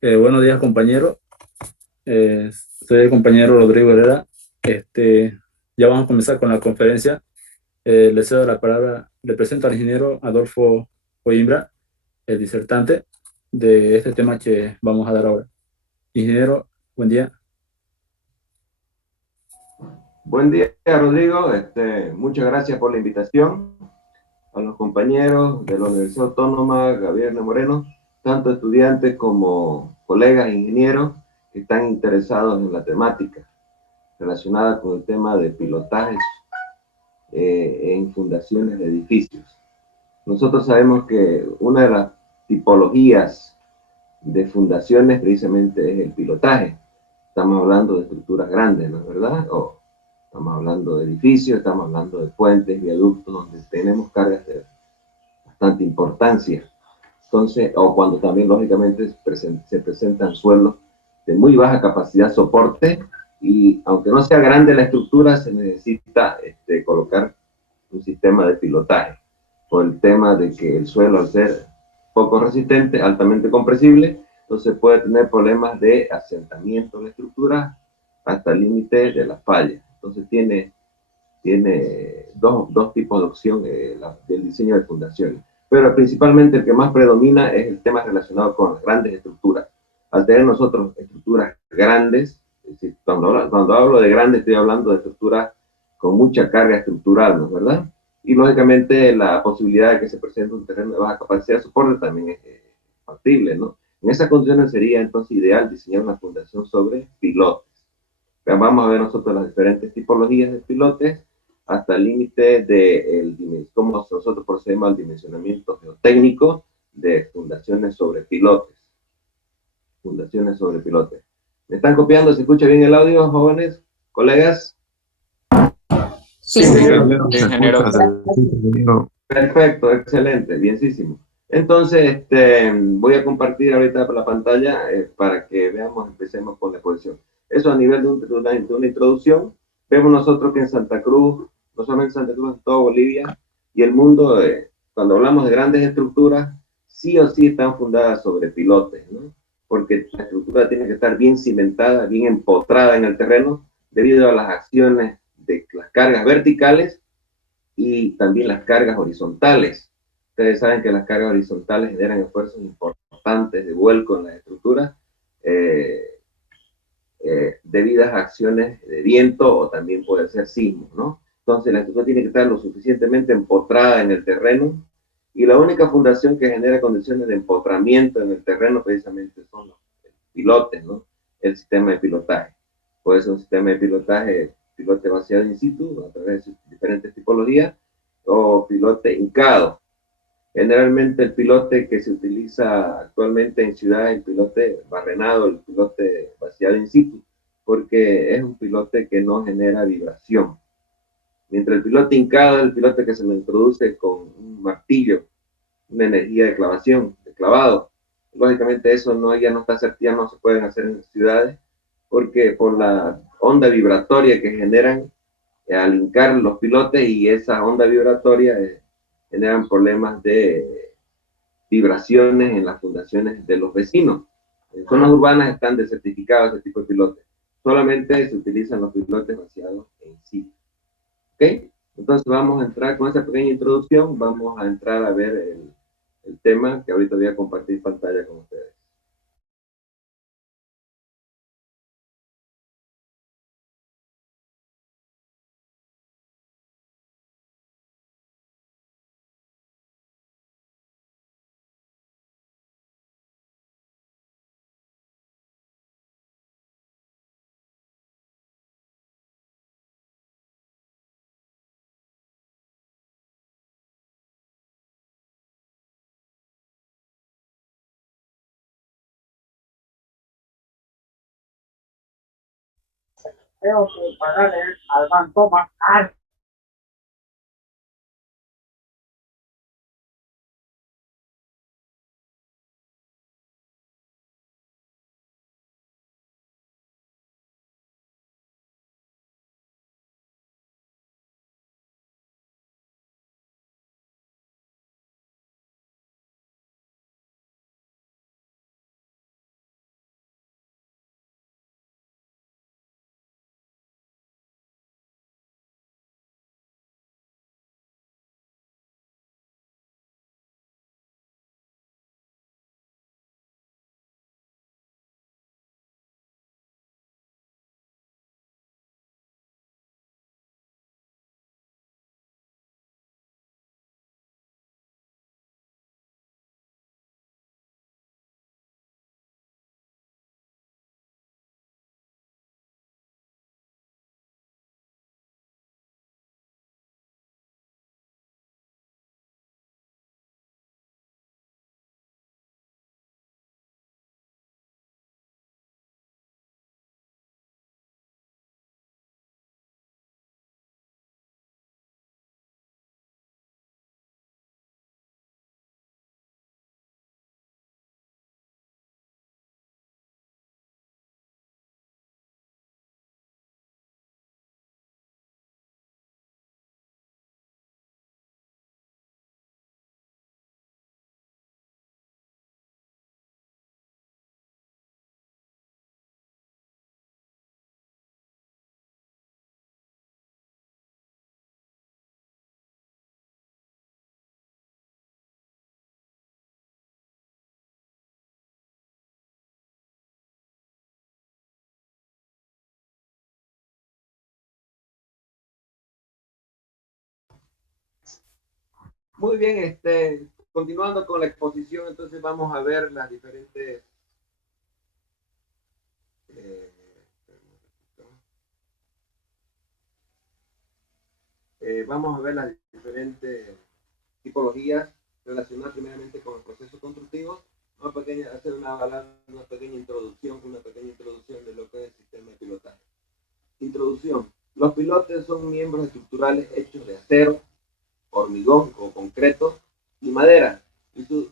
Buenos días, compañero. Soy el compañero Rodrigo Herrera. Ya vamos a comenzar con la conferencia. Le cedo la palabra, le presento al ingeniero Adolfo Coimbra, el disertante de este tema que vamos a dar ahora. Ingeniero, buen día. Buen día, Rodrigo. Muchas gracias por la invitación a los compañeros de la Universidad Autónoma Gabriel Moreno, tanto estudiantes como colegas ingenieros que están interesados en la temática relacionada con el tema de pilotaje en fundaciones de edificios. Nosotros sabemos que una de las tipologías de fundaciones precisamente es el pilotaje. Estamos hablando de estructuras grandes, ¿no es verdad? O estamos hablando de edificios, estamos hablando de puentes, viaductos, donde tenemos cargas de bastante importancia. Entonces, o cuando también lógicamente se presentan suelos de muy baja capacidad soporte y aunque no sea grande la estructura, se necesita colocar un sistema de pilotaje por el tema de que el suelo al ser poco resistente, altamente compresible, entonces puede tener problemas de asentamiento de la estructura hasta el límite de la falla. Entonces tiene dos tipos de opción del diseño de fundaciones. Pero principalmente el que más predomina es el tema relacionado con las grandes estructuras. Al tener nosotros estructuras grandes, es decir, cuando hablo de grandes estoy hablando de estructuras con mucha carga estructural, ¿no es verdad? Y lógicamente la posibilidad de que se presente un terreno de baja capacidad de soporte también es factible, ¿no? En esas condiciones sería entonces ideal diseñar una fundación sobre pilotes. Vamos a ver nosotros las diferentes tipologías de pilotes hasta el límite de cómo nosotros procedemos al dimensionamiento geotécnico de fundaciones sobre pilotes. Fundaciones sobre pilotes. ¿Me están copiando? ¿Se escucha bien el audio, jóvenes, colegas? Sí, Sí, ingeniero. ingeniero, se escucha, se escucha, ingeniero. Perfecto, excelente, bienísimo. Entonces, voy a compartir ahorita la pantalla para que veamos, empecemos con la exposición. Eso a nivel de una introducción. Vemos nosotros que en Santa Cruz, no solamente Santa Cruz, en toda Bolivia y el mundo, cuando hablamos de grandes estructuras, sí o sí están fundadas sobre pilotes, ¿no? Porque la estructura tiene que estar bien cimentada, bien empotrada en el terreno, debido a las acciones de las cargas verticales y también las cargas horizontales. Ustedes saben que las cargas horizontales generan esfuerzos importantes de vuelco en las estructuras eh, debidas a acciones de viento o también puede ser sismos, ¿no? Entonces la estructura tiene que estar lo suficientemente empotrada en el terreno y la única fundación que genera condiciones de empotramiento en el terreno precisamente son los pilotes, ¿no? El sistema de pilotaje. Puede ser un sistema de pilotaje, pilote vaciado in situ a través de diferentes tipologías o pilote hincado. Generalmente el pilote que se utiliza actualmente en ciudades, el pilote barrenado, el pilote vaciado in situ, porque es un pilote que no genera vibración. Mientras el pilote hincado es el pilote que se le introduce con un martillo, una energía de clavación, de clavado. Lógicamente eso no, ya no está certeza, no se pueden hacer en ciudades, porque por la onda vibratoria que generan al hincar los pilotes y esa onda vibratoria generan problemas de vibraciones en las fundaciones de los vecinos. En zonas urbanas están desertificados ese tipo de pilotes. Solamente se utilizan los pilotes vaciados en sí. ¿Ok? Entonces vamos a entrar con esa pequeña introducción, vamos a entrar a ver el tema que ahorita voy a compartir pantalla con ustedes. Tengo que pagarle al banco más caro. Muy bien, continuando con la exposición, entonces vamos a ver las diferentes vamos a ver las diferentes tipologías relacionadas primeramente con el proceso constructivo. Hacer una pequeña introducción de lo que es el sistema de pilotaje. Introducción. Los pilotes son miembros estructurales hechos de acero, hormigón o concreto y madera, y son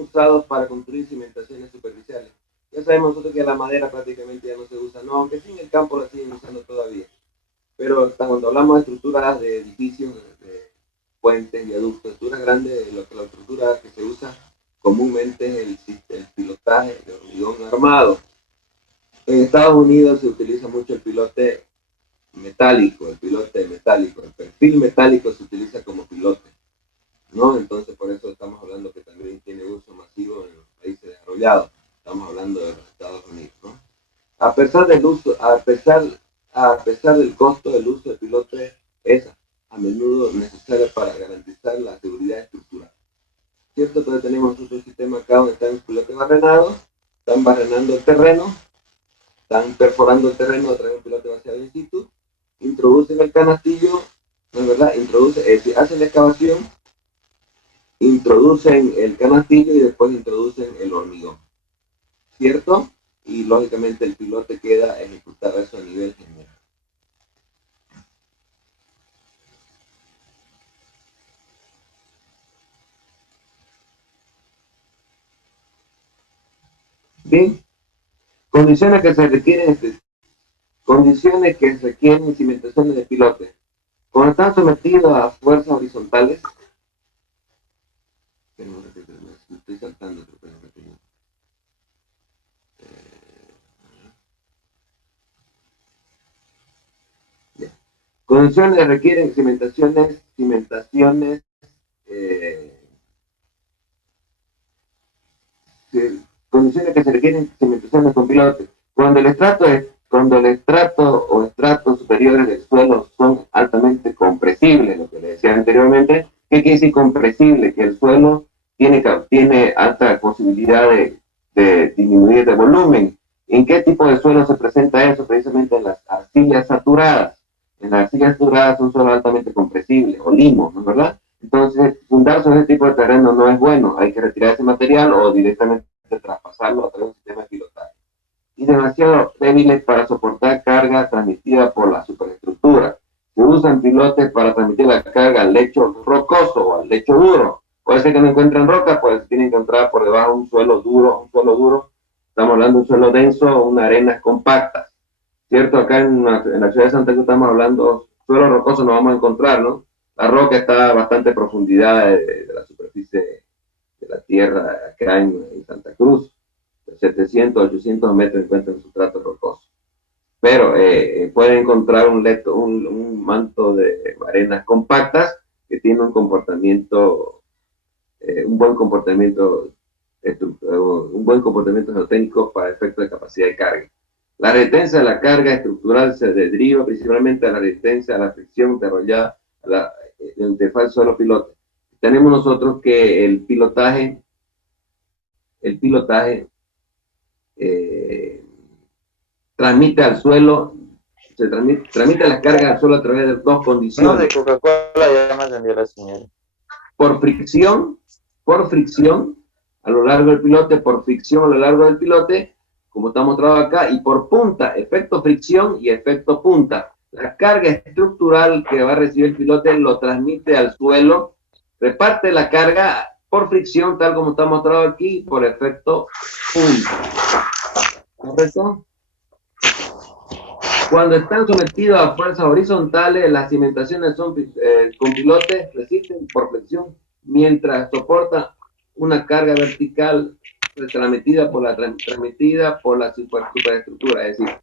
usados para construir cimentaciones superficiales. Ya sabemos nosotros que la madera prácticamente ya no se usa, no, aunque sí en el campo la siguen usando todavía. Pero cuando hablamos de estructuras de edificios, de puentes, viaductos, estructuras grandes, la estructura que se usa comúnmente es el pilotaje de hormigón armado. En Estados Unidos se utiliza mucho el pilote metálico, el perfil metálico se utiliza como pilote, ¿no? Entonces por eso estamos hablando que también tiene uso masivo en los países desarrollados, estamos hablando de los Estados Unidos, ¿no? A pesar del costo del uso del pilote es a menudo necesario para garantizar la seguridad estructural. ¿Cierto? Entonces tenemos otro sistema acá donde están los pilotes barrenados, están barrenando el terreno, están perforando el terreno a través de un pilote vaciado in situ, introducen el canastillo, ¿no es verdad? Hacen la excavación, introducen el canastillo y después introducen el hormigón, ¿cierto? Y lógicamente el pilote queda a ejecutar eso a nivel general. Bien, condiciones que requieren cimentaciones de pilote. Cuando están sometidos a fuerzas horizontales, estoy saltando otro pequeño. Condiciones que requieren cimentaciones condiciones que se requieren cimentaciones con pilotes. Cuando el estrato o estratos superiores del suelo son altamente compresibles, lo que le decía anteriormente. ¿Qué quiere decir compresible? Que el suelo tiene alta posibilidad de disminuir de volumen. ¿En qué tipo de suelo se presenta eso? Precisamente en las arcillas saturadas. En las arcillas saturadas son suelos altamente compresibles, o limos, ¿no es verdad? Entonces, fundar sobre ese tipo de terreno no es bueno. Hay que retirar ese material o directamente traspasarlo a través de un sistema de pilotaje. Y demasiado débiles para soportar carga transmitida por la superestructura. Se usan pilotes para transmitir la carga al lecho rocoso o al lecho duro. Puede ser que no encuentren roca, pues tienen que encontrar por debajo un suelo duro. Estamos hablando de un suelo denso o una arenas compactas. ¿Cierto? Acá en la ciudad de Santa Cruz estamos hablando, suelo rocoso no vamos a encontrar, ¿no? La roca está a bastante profundidad de la superficie de la tierra acá en Santa Cruz. 700, 800 metros encuentran sustrato rocoso. Pero pueden encontrar un manto de arenas compactas que tiene un buen comportamiento geotécnico para efecto de capacidad de carga. La resistencia a la carga estructural se deriva principalmente de la resistencia a la fricción desarrollada en el interfaz suelo-pilote. Tenemos nosotros que el pilotaje transmite al suelo, transmite las cargas al suelo a través de dos condiciones. No, de Coca-Cola ya me atendió la señora. Por fricción a lo largo del pilote, como está mostrado acá, y por punta, efecto fricción y efecto punta. La carga estructural que va a recibir el pilote lo transmite al suelo, reparte la carga por fricción, tal como está mostrado aquí, por efecto punta. ¿Correcto? Cuando están sometidos a fuerzas horizontales, las cimentaciones con pilotes resisten por flexión, mientras soportan una carga vertical transmitida por la superestructura. Es decir,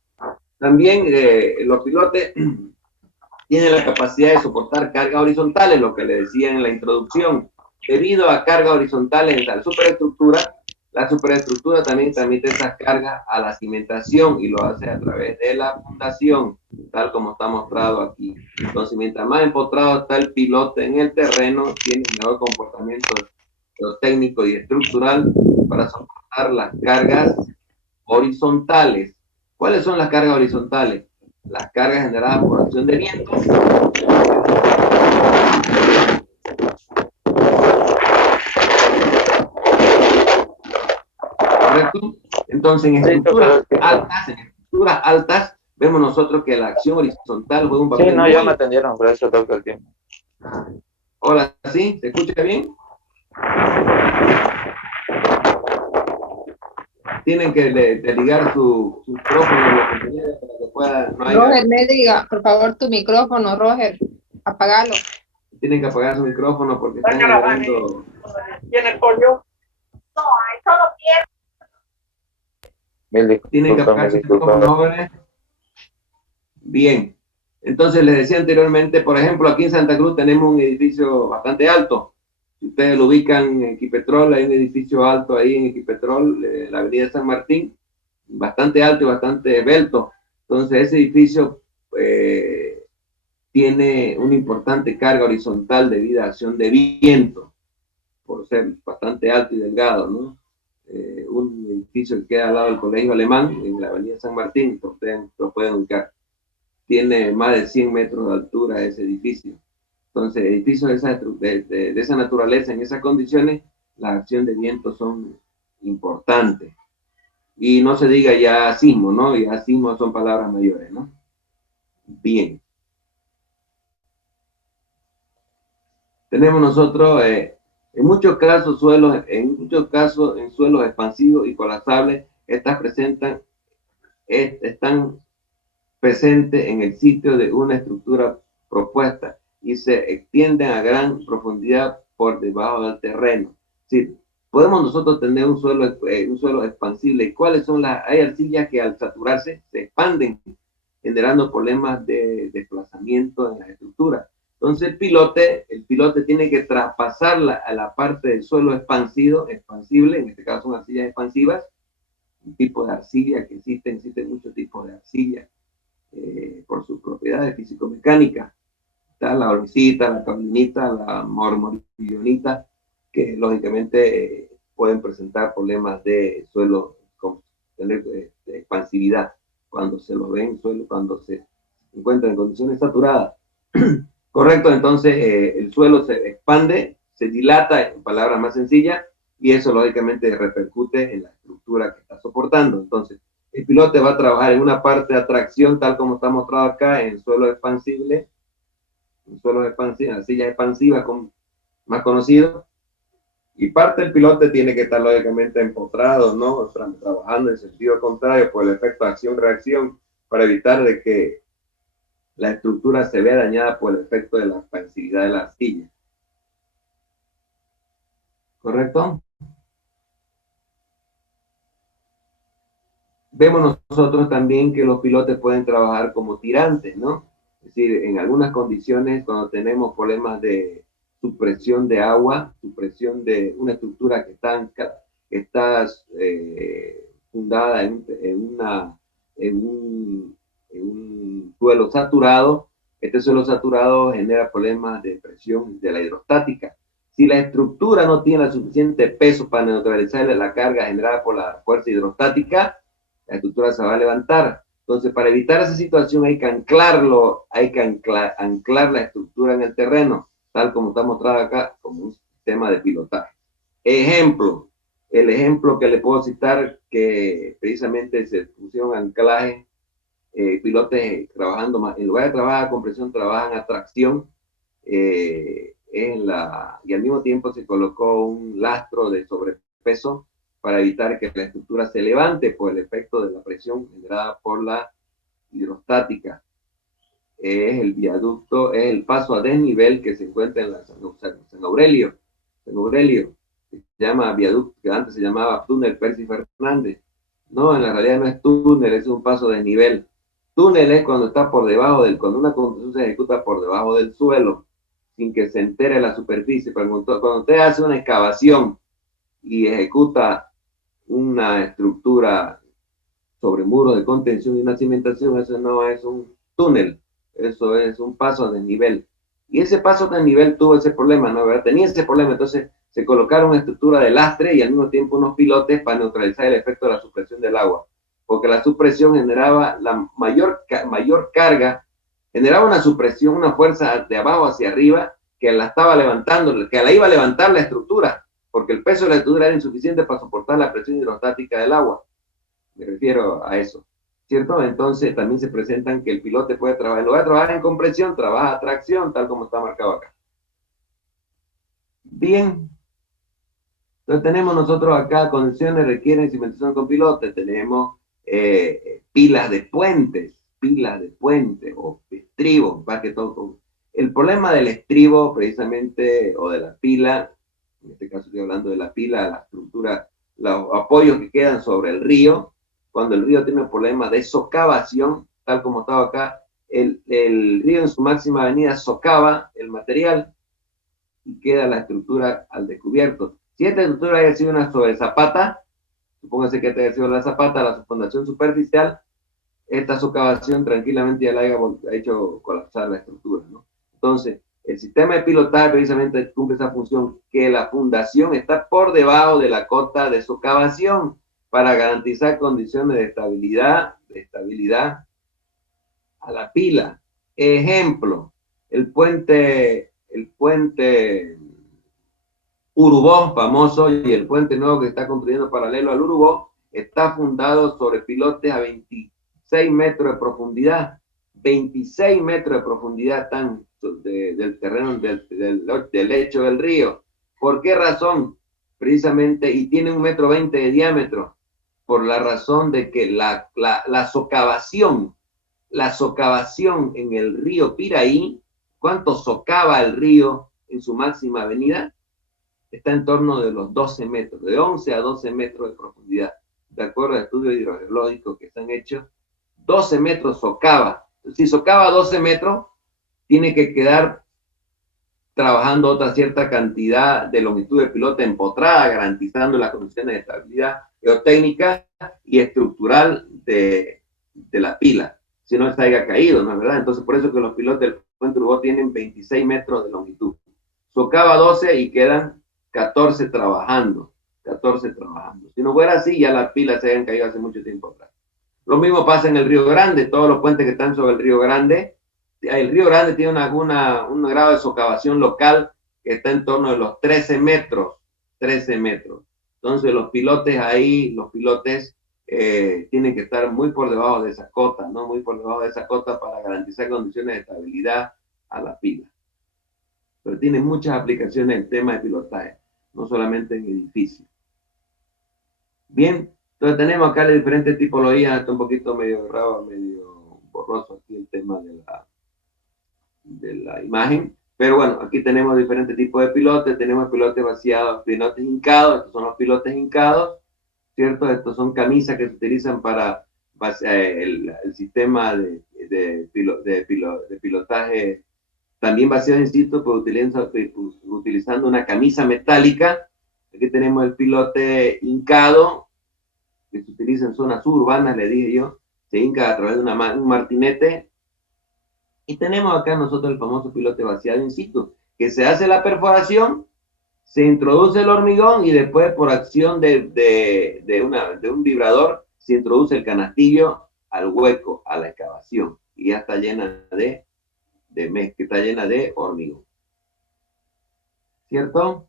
también los pilotes tienen la capacidad de soportar cargas horizontales, lo que le decía en la introducción. Debido a cargas horizontales en la superestructura, La superestructura también transmite esas cargas a la cimentación y lo hace a través de la fundación, tal como está mostrado aquí. Entonces, mientras más empotrado está el pilote en el terreno, tiene mejor comportamiento técnico y estructural para soportar las cargas horizontales. ¿Cuáles son las cargas horizontales? Las cargas generadas por acción de viento. ¿Correcto? Entonces, en estructuras altas, vemos nosotros que la acción horizontal juega un papel. Sí, no, ya me atendieron, por eso toca el tiempo. Hola, ¿sí? ¿Se escucha bien? Tienen que desligar su micrófono para que pueda. No haya... Roger, me diga, por favor, tu micrófono, Roger, apagalo. Tienen que apagar su micrófono porque están grabando. ¿Tiene pollo? No, hay solo piel. Tienen que apagar su micrófono, jóvenes. Bien. Entonces, les decía anteriormente, por ejemplo, aquí en Santa Cruz tenemos un edificio bastante alto. Si ustedes lo ubican en Equipetrol, hay un edificio alto ahí en Equipetrol, la avenida San Martín, bastante alto y bastante esbelto. Entonces, ese edificio tiene una importante carga horizontal debido a acción de viento, por ser bastante alto y delgado, ¿no? Un edificio que queda al lado del Colegio Alemán, en la avenida San Martín, ustedes lo pueden ubicar. Tiene más de 100 metros de altura ese edificio. Entonces, edificios de esa naturaleza, en esas condiciones, la acción de viento son importantes. Y no se diga ya sismo, ¿no? Ya sismo son palabras mayores, ¿no? Bien. Tenemos nosotros, en muchos casos, en suelos expansivos y colapsables, están presentes en el sitio de una estructura propuesta y se extienden a gran profundidad por debajo del terreno. Sí, podemos nosotros tener un suelo expansible. ¿Y cuáles son hay arcillas que al saturarse se expanden, generando problemas de desplazamiento en la estructura? Entonces el pilote tiene que traspasarla a la parte del suelo expansible, en este caso son arcillas expansivas, un tipo de arcilla que existen muchos tipos de arcilla por sus propiedades físico-mecánicas. Está la orisita, la cablinita, la mormorillonita, que lógicamente pueden presentar problemas de suelo, tener expansividad cuando se lo ven en suelo, cuando se encuentra en condiciones saturadas. Correcto, entonces el suelo se expande, se dilata, en palabras más sencillas, y eso lógicamente repercute en la estructura que está soportando. Entonces, el pilote va a trabajar en una parte de atracción, tal como está mostrado acá, en suelo expansible, arcillas expansivas más conocido, y parte del pilote tiene que estar lógicamente empotrado, ¿no? Trabajando en sentido contrario por el efecto acción-reacción, para evitar de que la estructura se vea dañada por el efecto de la expansividad de la arcilla. ¿Correcto? Vemos nosotros también que los pilotes pueden trabajar como tirantes, ¿no? Es decir, en algunas condiciones, cuando tenemos problemas de supresión de agua, supresión de una estructura que está fundada en un suelo saturado, este suelo saturado genera problemas de presión de la hidrostática. Si la estructura no tiene el suficiente peso para neutralizar la carga generada por la fuerza hidrostática, la estructura se va a levantar. Entonces, para evitar esa situación hay que anclar la estructura en el terreno, tal como está mostrado acá, como un sistema de pilotaje. El ejemplo que le puedo citar, que precisamente se pusieron anclaje, pilotes trabajando más, en lugar de trabajar con presión, trabajan a tracción, y al mismo tiempo se colocó un lastro de sobrepeso para evitar que la estructura se levante por el efecto de la presión generada por la hidrostática. Es el viaducto, es el paso a desnivel que se encuentra en la San Aurelio, que se llama viaducto, que antes se llamaba túnel Percy Fernández. No, en la realidad no es túnel, es un paso de desnivel. Túnel es cuando está por debajo cuando una construcción se ejecuta por debajo del suelo, sin que se entere la superficie. Pero cuando usted hace una excavación y ejecuta una estructura sobre muro de contención y una cimentación, eso no es un túnel, eso es un paso a desnivel. Y ese paso a desnivel tuvo ese problema, ¿no? ¿Verdad? Tenía ese problema, entonces se colocaron una estructura de lastre y al mismo tiempo unos pilotes para neutralizar el efecto de la supresión del agua, porque la supresión generaba la mayor carga, generaba una supresión, una fuerza de abajo hacia arriba que la estaba levantando, que la iba a levantar la estructura, porque el peso de la estructura era insuficiente para soportar la presión hidrostática del agua. Me refiero a eso, ¿cierto? Entonces también se presentan que el pilote puede trabajar, en lugar de trabajar en compresión, trabaja a tracción, tal como está marcado acá. Bien, entonces tenemos nosotros acá condiciones requieren cimentación con pilote, tenemos pilas de puentes o estribos, más que todo. El problema del estribo precisamente, o de la pila, en este caso estoy hablando de la pila, la estructura, los apoyos que quedan sobre el río, cuando el río tiene un problema de socavación, tal como estaba acá, el río en su máxima avenida socava el material y queda la estructura al descubierto. Si esta estructura haya sido una sobresapata, supóngase que esta haya sido la zapata, la fundación superficial, esta socavación tranquilamente ya la haya hecho colapsar la estructura, ¿no? Entonces, el sistema de pilotaje precisamente cumple esa función, que la fundación está por debajo de la cota de socavación para garantizar condiciones de estabilidad a la pila. Ejemplo, el puente Urubó, famoso, y el puente nuevo que está construyendo paralelo al Urubó, está fundado sobre pilotes a 26 metros de profundidad. 26 metros de profundidad están del terreno, del lecho del río. ¿Por qué razón? Precisamente, y tiene 1,20 m de diámetro, por la razón de que la socavación en el río Piraí, ¿cuánto socava el río en su máxima avenida? Está en torno de los 12 metros, de 11 a 12 metros de profundidad, de acuerdo a estudios hidrogeológicos que se han hecho. 12 metros socava. Si socava 12 metros, tiene que quedar trabajando otra cierta cantidad de longitud de pilote empotrada, garantizando las condiciones de estabilidad geotécnica y estructural de la pila, si no se haya caído, ¿no es verdad? Entonces, por eso que los pilotes del puente Urubó tienen 26 metros de longitud. Socava 12 y quedan 14 trabajando. Si no fuera así, ya las pilas se habían caído hace mucho tiempo atrás. Lo mismo pasa en el Río Grande, todos los puentes que están sobre el Río Grande tiene un grado de socavación local que está en torno de los 13 metros. Entonces los pilotes tienen que estar muy por debajo de esa cota, ¿no? Muy por debajo de esa cota para garantizar condiciones de estabilidad a la pila. Pero tiene muchas aplicaciones el tema de pilotaje, no solamente en edificios. Bien, entonces tenemos acá las diferentes tipologías, está un poquito medio raro, medio borroso aquí el tema de la imagen, pero bueno, aquí tenemos diferentes tipos de pilotes, tenemos pilotes vaciados, pilotes hincados, estos son los pilotes hincados, ¿cierto? Estos son camisas que se utilizan para el sistema de pilotaje también vaciado in situ, pues utilizando una camisa metálica. Aquí tenemos el pilote hincado, que se utiliza en zonas urbanas, le dije yo, se hinca a través de un martinete. Y tenemos acá nosotros el famoso pilote vaciado in situ, que se hace la perforación, se introduce el hormigón y después por acción de un vibrador se introduce el canastillo al hueco, a la excavación, y ya está llena de hormigón. ¿Cierto?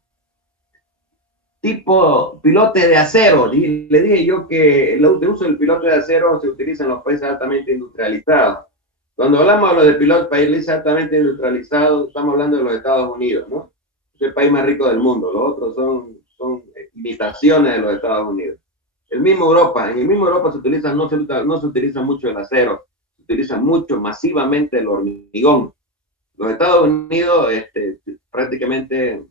Tipo pilote de acero. Le dije yo que el uso del pilote de acero se utiliza en los países altamente industrializados. Cuando hablamos de pilotos países altamente industrializados, estamos hablando de los Estados Unidos, ¿no? Es el país más rico del mundo. Los otros son imitaciones de los Estados Unidos. En el mismo Europa no se utiliza mucho el acero, se utiliza mucho, masivamente el hormigón. Los Estados Unidos, prácticamente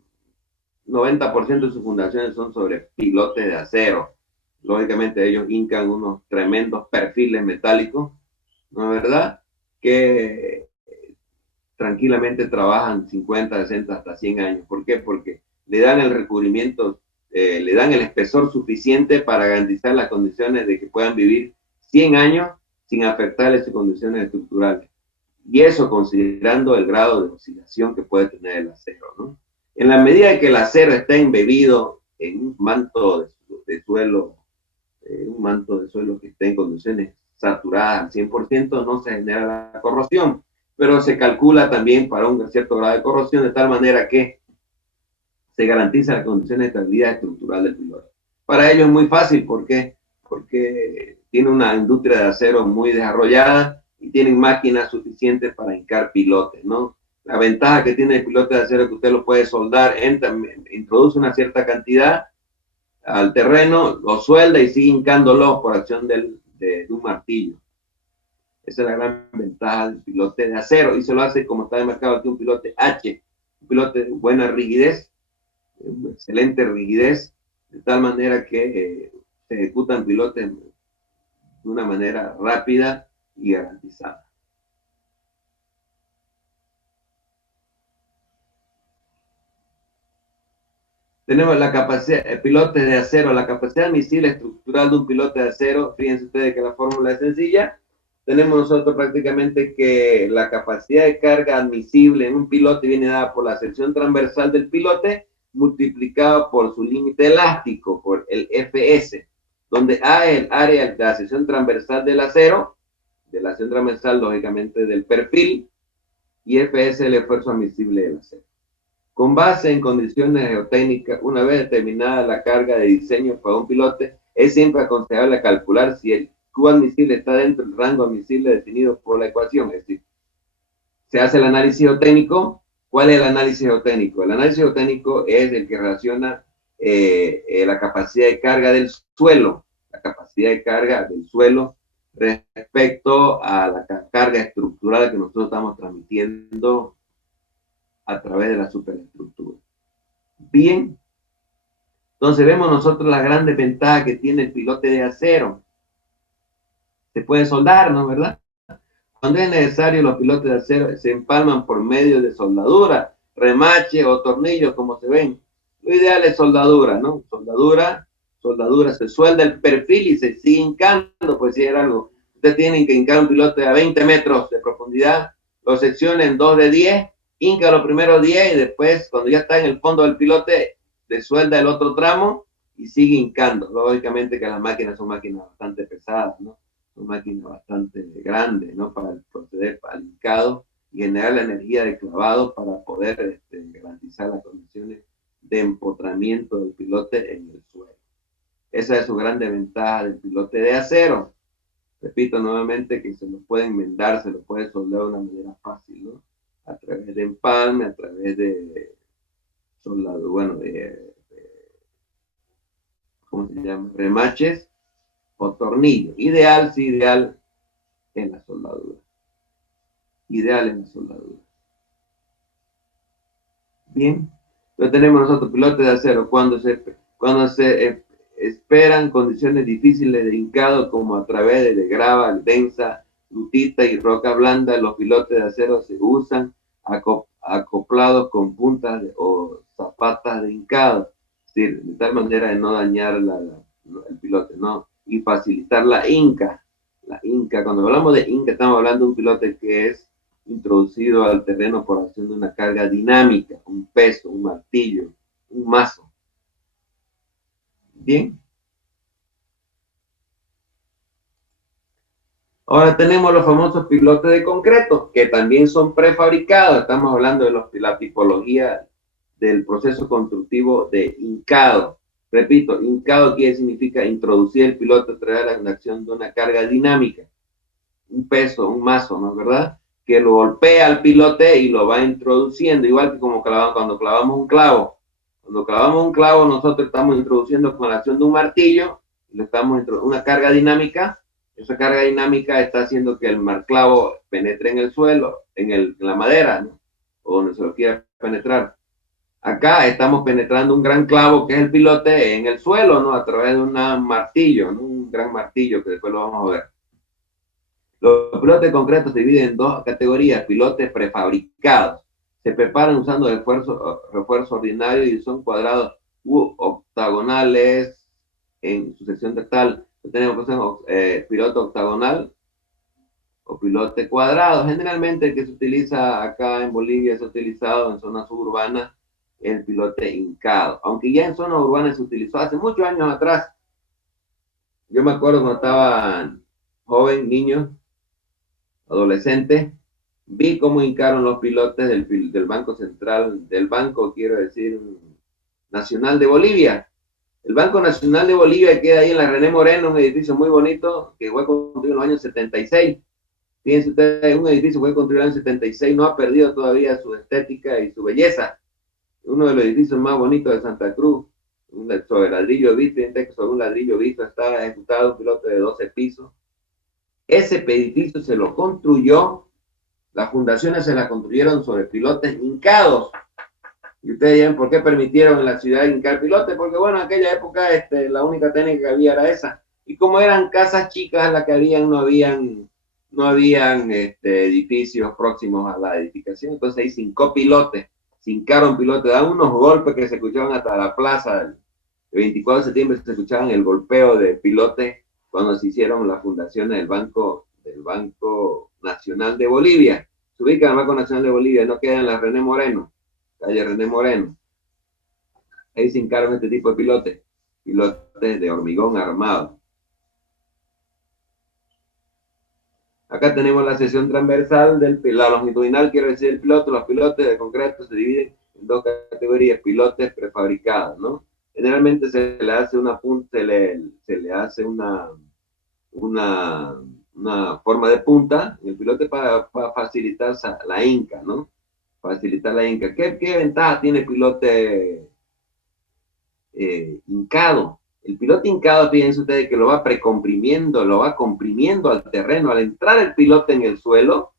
90% de sus fundaciones son sobre pilotes de acero. Lógicamente ellos hincan unos tremendos perfiles metálicos, ¿no es verdad? Que tranquilamente trabajan 50, 60, hasta 100 años. ¿Por qué? Porque le dan el recubrimiento le dan el espesor suficiente para garantizar las condiciones de que puedan vivir 100 años sin afectarles sus condiciones estructurales. Y eso considerando el grado de oxidación que puede tener el acero, ¿no? En la medida que el acero está embebido en un manto de suelo, que esté en condiciones saturadas al 100%, no se genera la corrosión, pero se calcula también para un cierto grado de corrosión, de tal manera que se garantiza la condición de estabilidad estructural del pilote. Para ello es muy fácil, ¿por qué? Porque tiene una industria de acero muy desarrollada y tienen máquinas suficientes para hincar pilotes, ¿no? La ventaja que tiene el pilote de acero es que usted lo puede soldar, introduce una cierta cantidad al terreno, lo suelda y sigue hincándolo por acción de un martillo. Esa es la gran ventaja del pilote de acero, y se lo hace, como está demarcado aquí, un pilote H, un pilote de buena rigidez, excelente rigidez, de tal manera que se ejecutan pilotes de una manera rápida y garantizada. Tenemos la capacidad, pilotes de acero, la capacidad admisible estructural de un pilote de acero. Fíjense ustedes que la fórmula es sencilla. Tenemos nosotros prácticamente que la capacidad de carga admisible en un pilote viene dada por la sección transversal del pilote multiplicado por su límite elástico, por el FS, donde A es el área de la sección transversal del acero, de la sección transversal lógicamente del perfil, y FS es el esfuerzo admisible del acero. Con base en condiciones geotécnicas, una vez determinada la carga de diseño para un pilote, es siempre aconsejable calcular si el Q admisible está dentro del rango admisible definido por la ecuación. Es decir, se hace el análisis geotécnico. ¿Cuál es el análisis geotécnico? El análisis geotécnico es el que relaciona la capacidad de carga del suelo, respecto a la carga estructural que nosotros estamos transmitiendo a través de la superestructura. Bien, entonces vemos nosotros la gran desventaja que tiene el pilote de acero. Se puede soldar, ¿no? ¿Verdad? Cuando es necesario, los pilotes de acero se empalman por medio de soldadura, remache o tornillos, como se ven. Lo ideal es soldadura, ¿no? Soldadura, se suelda el perfil y se sigue hincando, pues si era algo. Ustedes tienen que hincar un pilote a 20 metros de profundidad, lo secciona en 2 de 10, hinca los primeros 10 y después, cuando ya está en el fondo del pilote, le suelda el otro tramo y sigue hincando. Lógicamente que las máquinas son máquinas bastante pesadas, ¿no? Son máquinas bastante grandes, ¿no? Para proceder al hincado y generar la energía de clavado para poder garantizar las condiciones de empotramiento del pilote en el suelo. Esa es su gran ventaja del pilote de acero. Repito nuevamente que se lo puede enmendar, se lo puede soldar de una manera fácil, ¿no? A través de empalme, a través de soldado, bueno, ¿cómo se llama? Remaches o tornillos. Ideal en la soldadura. Bien. Entonces tenemos nosotros pilotes de acero cuando se esperan condiciones difíciles de hincado, como a través de grava densa, lutita y roca blanda. Los pilotes de acero se usan acoplados con puntas o zapatas de hincado, es decir, de tal manera de no dañar el pilote, ¿no? Y facilitar la hinca. Cuando hablamos de hinca, estamos hablando de un pilote que es introducido al terreno por acción de una carga dinámica, un peso, un martillo, un mazo. Bien. Ahora tenemos los famosos pilotes de concreto, que también son prefabricados. Estamos hablando de la tipología del proceso constructivo de hincado. Repito, hincado aquí significa introducir el pilote a través de la acción de una carga dinámica. Un peso, un mazo, ¿no es verdad? Que lo golpea al pilote y lo va introduciendo, igual que como cuando clavamos un clavo. Cuando clavamos un clavo, nosotros estamos introduciendo con la acción de un martillo, le estamos introduciendo una carga dinámica. Esa carga dinámica está haciendo que el clavo penetre en el suelo, en la madera, ¿no? O donde se lo quiera penetrar. Acá estamos penetrando un gran clavo, que es el pilote, en el suelo, ¿no? A través de un martillo, ¿no? Un gran martillo, que después lo vamos a ver. Los pilotes concretos se dividen en dos categorías: pilotes prefabricados. Se preparan usando refuerzo ordinario y son cuadrados u octagonales en sucesión tal. Tenemos pilote octagonal o pilote cuadrado. Generalmente el que se utiliza acá en Bolivia se ha utilizado en zonas suburbanas el pilote hincado, aunque ya en zonas urbanas se utilizó hace muchos años atrás. Yo me acuerdo cuando estaba joven, niño, adolescente, vi cómo hincaron los pilotes del Banco Central, del Banco, quiero decir, Nacional de Bolivia. El Banco Nacional de Bolivia queda ahí en la René Moreno, un edificio muy bonito que fue construido en los años 76. Fíjense ustedes, un edificio fue construido en el 76, no ha perdido todavía su estética y su belleza. Uno de los edificios más bonitos de Santa Cruz, sobre ladrillo visto, sobre un ladrillo visto está ejecutado un pilote de 12 pisos. Ese edificio se lo construyó, las fundaciones se las construyeron sobre pilotes hincados. Y ustedes dirán, ¿por qué permitieron en la ciudad hincar pilotes? Porque bueno, en aquella época la única técnica que había era esa. Y como eran casas chicas las que habían, no habían edificios próximos a la edificación, entonces ahí se hincó pilotes, se hincaron pilotes, daban unos golpes que se escuchaban hasta la plaza. El 24 de septiembre se escuchaban el golpeo de pilotes cuando se hicieron las fundaciones del Banco Nacional de Bolivia. Se ubica en el Banco Nacional de Bolivia, no queda en la René Moreno, calle René Moreno. Ahí se hincaron este tipo de pilotes de hormigón armado. Acá tenemos la sección transversal, la longitudinal, quiero decir, el piloto. Los pilotes de concreto se dividen en dos categorías, pilotes prefabricados, ¿no? Generalmente se le hace una punta, se le hace una forma de punta en el pilote para facilitar la hinca, ¿no? Facilitar la hinca. ¿Qué ventaja tiene el pilote hincado? El pilote hincado, fíjense ustedes que lo va precomprimiendo, lo va comprimiendo al terreno. Al entrar el pilote en el suelo,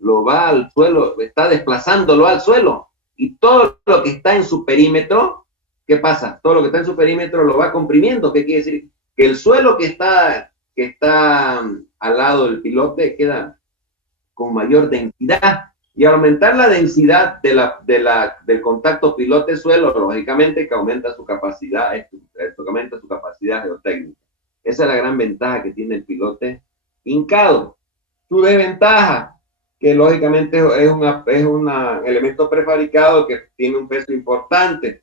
lo va al suelo, está desplazándolo al suelo. Y todo lo que está en su perímetro, ¿qué pasa? Todo lo que está en su perímetro lo va comprimiendo. ¿Qué quiere decir? Que el suelo que está al lado del pilote queda con mayor densidad. Y al aumentar la densidad del contacto pilote-suelo, lógicamente que aumenta su capacidad geotécnica. Esa es la gran ventaja que tiene el pilote hincado. Su desventaja, que lógicamente es un elemento prefabricado que tiene un peso importante.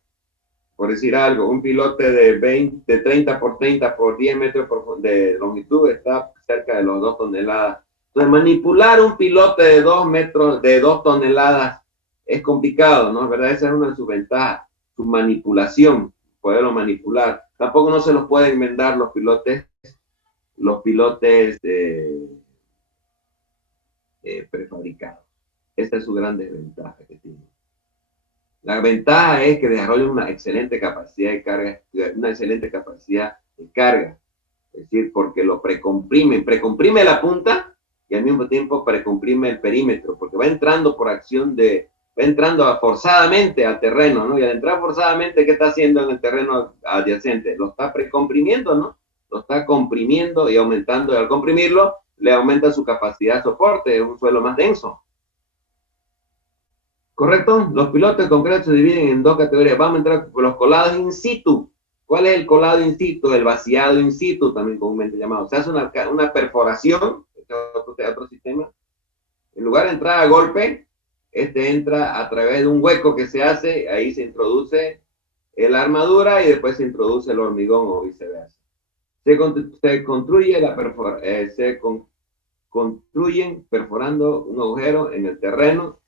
Por decir algo, un pilote de 30 por 30 por 10 metros de longitud está cerca de los 2 toneladas. Entonces, manipular un pilote de 2 metros, de 2 toneladas, es complicado, ¿no? ¿Verdad? Esa es una de sus ventajas, su manipulación, poderlo manipular. Tampoco no se los pueden vendar los pilotes prefabricados. Esta es su gran desventaja que tiene. La ventaja es que desarrolla una excelente capacidad de carga, es decir, porque lo precomprime la punta y al mismo tiempo precomprime el perímetro, porque va entrando forzadamente al terreno, ¿no? Y al entrar forzadamente, ¿qué está haciendo en el terreno adyacente? Lo está precomprimiendo, ¿no? Lo está comprimiendo y aumentando, y al comprimirlo, le aumenta su capacidad de soporte, es un suelo más denso. ¿Correcto? Los pilotes concretos se dividen en dos categorías. Vamos a entrar por los colados in situ. ¿Cuál es el colado in situ? El vaciado in situ, también comúnmente llamado. Se hace una perforación, otro sistema. En lugar de entrar a golpe, entra a través de un hueco que se hace, ahí se introduce la armadura y después se introduce el hormigón o viceversa. Se construyen perforando un agujero en el terreno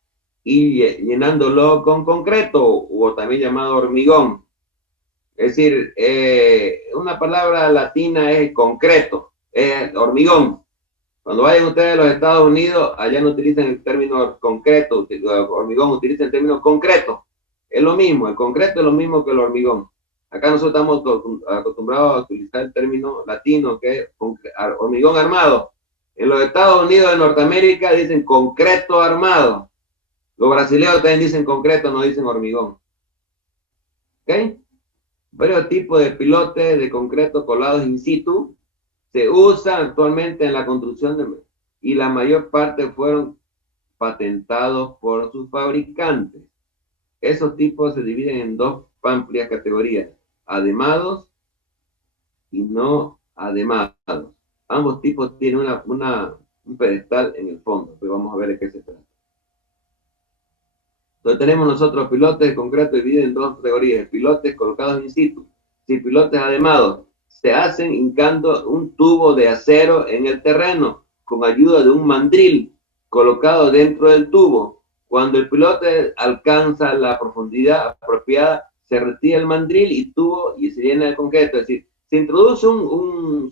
y llenándolo con concreto, o también llamado hormigón. Es decir, una palabra latina es concreto, es hormigón. Cuando vayan ustedes a los Estados Unidos, allá no utilizan el término concreto, hormigón, utilizan el término concreto. Es lo mismo, el concreto es lo mismo que el hormigón. Acá nosotros estamos acostumbrados a utilizar el término latino, que es hormigón armado. En los Estados Unidos de Norteamérica dicen concreto armado. Los brasileños también dicen concreto, no dicen hormigón. ¿Ok? Varios tipos de pilotes de concreto colados in situ se usan actualmente en la construcción y la mayor parte fueron patentados por sus fabricantes. Esos tipos se dividen en dos amplias categorías, ademados y no ademados. Ambos tipos tienen un pedestal en el fondo, pues vamos a ver de qué se trata. Entonces tenemos nosotros pilotes de concreto divididos en dos categorías, pilotes colocados in situ. Si pilotes ademados se hacen hincando un tubo de acero en el terreno con ayuda de un mandril colocado dentro del tubo. Cuando el pilote alcanza la profundidad apropiada, se retira el mandril y tubo y se llena de concreto. Es decir, se introduce un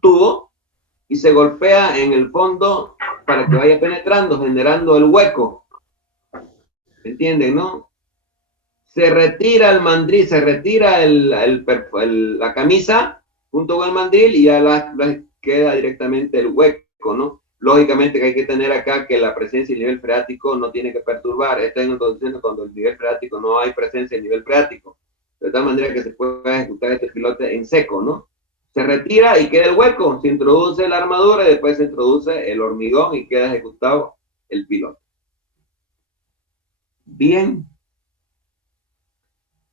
tubo y se golpea en el fondo para que vaya penetrando, generando el hueco. ¿Entienden, no? Se retira el mandril, se retira la camisa junto con el mandril y ya queda directamente el hueco, ¿no? Lógicamente que hay que tener acá que la presencia y el nivel freático no tiene que perturbar. Esta es una condición cuando el nivel freático no hay presencia del nivel freático. De tal manera que se puede ejecutar este pilote en seco, ¿no? Se retira y queda el hueco, se introduce la armadura y después se introduce el hormigón y queda ejecutado el pilote. Bien.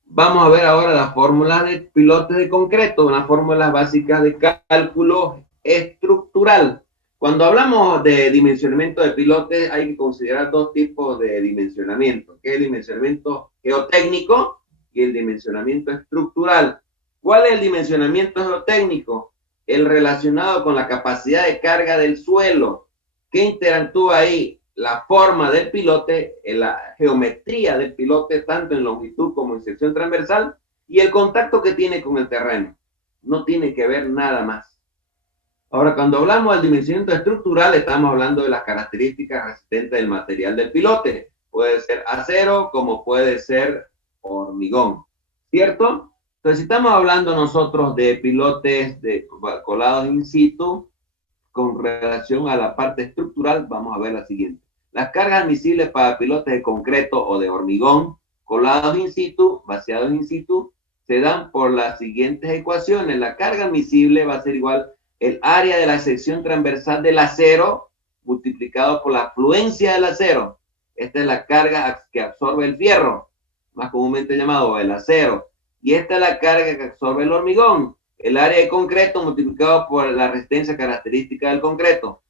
Vamos a ver ahora las fórmulas de pilotes de concreto, unas fórmulas básicas de cálculo estructural. Cuando hablamos de dimensionamiento de pilotes, hay que considerar dos tipos de dimensionamiento, que es el dimensionamiento geotécnico y el dimensionamiento estructural. ¿Cuál es el dimensionamiento geotécnico? El relacionado con la capacidad de carga del suelo. ¿Qué interactúa ahí? La forma del pilote, la geometría del pilote, tanto en longitud como en sección transversal, y el contacto que tiene con el terreno. No tiene que ver nada más. Ahora, cuando hablamos del dimensionamiento estructural, estamos hablando de las características resistentes del material del pilote. Puede ser acero, como puede ser hormigón, ¿cierto? Entonces, si estamos hablando nosotros de pilotes colados in situ, con relación a la parte estructural, vamos a ver la siguiente. Las cargas admisibles para pilotes de concreto o de hormigón, colados in situ, vaciados in situ, se dan por las siguientes ecuaciones. La carga admisible va a ser igual el área de la sección transversal del acero multiplicado por la afluencia del acero. Esta es la carga que absorbe el fierro, más comúnmente llamado el acero. Y esta es la carga que absorbe el hormigón, el área de concreto multiplicado por la resistencia característica del concreto.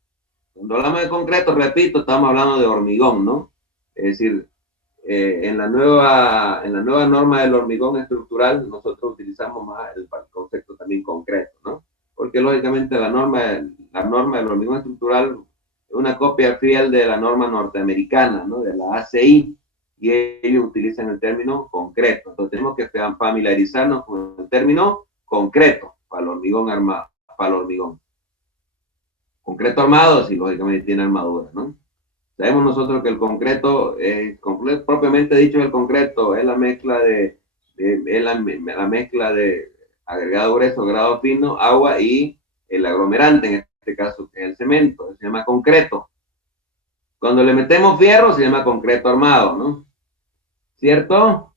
Cuando hablamos de concreto, repito, estamos hablando de hormigón, ¿no? Es decir, en la nueva norma del hormigón estructural, nosotros utilizamos más el concepto también concreto, ¿no? Porque lógicamente la norma del hormigón estructural es una copia fiel de la norma norteamericana, ¿no? De la ACI, y ellos utilizan el término concreto. Entonces tenemos que familiarizarnos con el término concreto para el hormigón armado, para el hormigón. Concreto armado, sí, lógicamente tiene armadura, ¿no? Sabemos nosotros que el concreto, propiamente dicho, el concreto es la mezcla de agregado grueso, agregado fino, agua y el aglomerante, en este caso, que es el cemento, se llama concreto. Cuando le metemos fierro, se llama concreto armado, ¿no? ¿Cierto?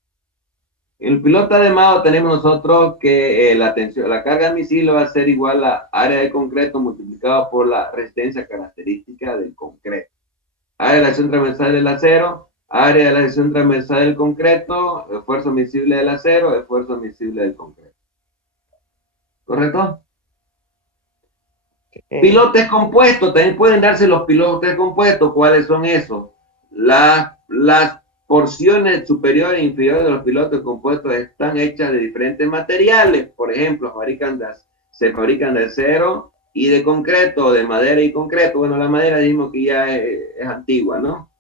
En el pilote ademado tenemos nosotros que la carga admisible va a ser igual a área de concreto multiplicado por la resistencia característica del concreto. Área de la sección transversal del acero, área de la sección transversal del concreto, esfuerzo admisible del acero, esfuerzo admisible del concreto. ¿Correcto? Pilotes compuestos, también pueden darse los pilotes compuestos. ¿Cuáles son esos? Las porciones superiores e inferiores de los pilotes compuestos están hechas de diferentes materiales. Por ejemplo, se fabrican de acero y de concreto, de madera y concreto. Bueno, la madera dijimos que ya es antigua, ¿no?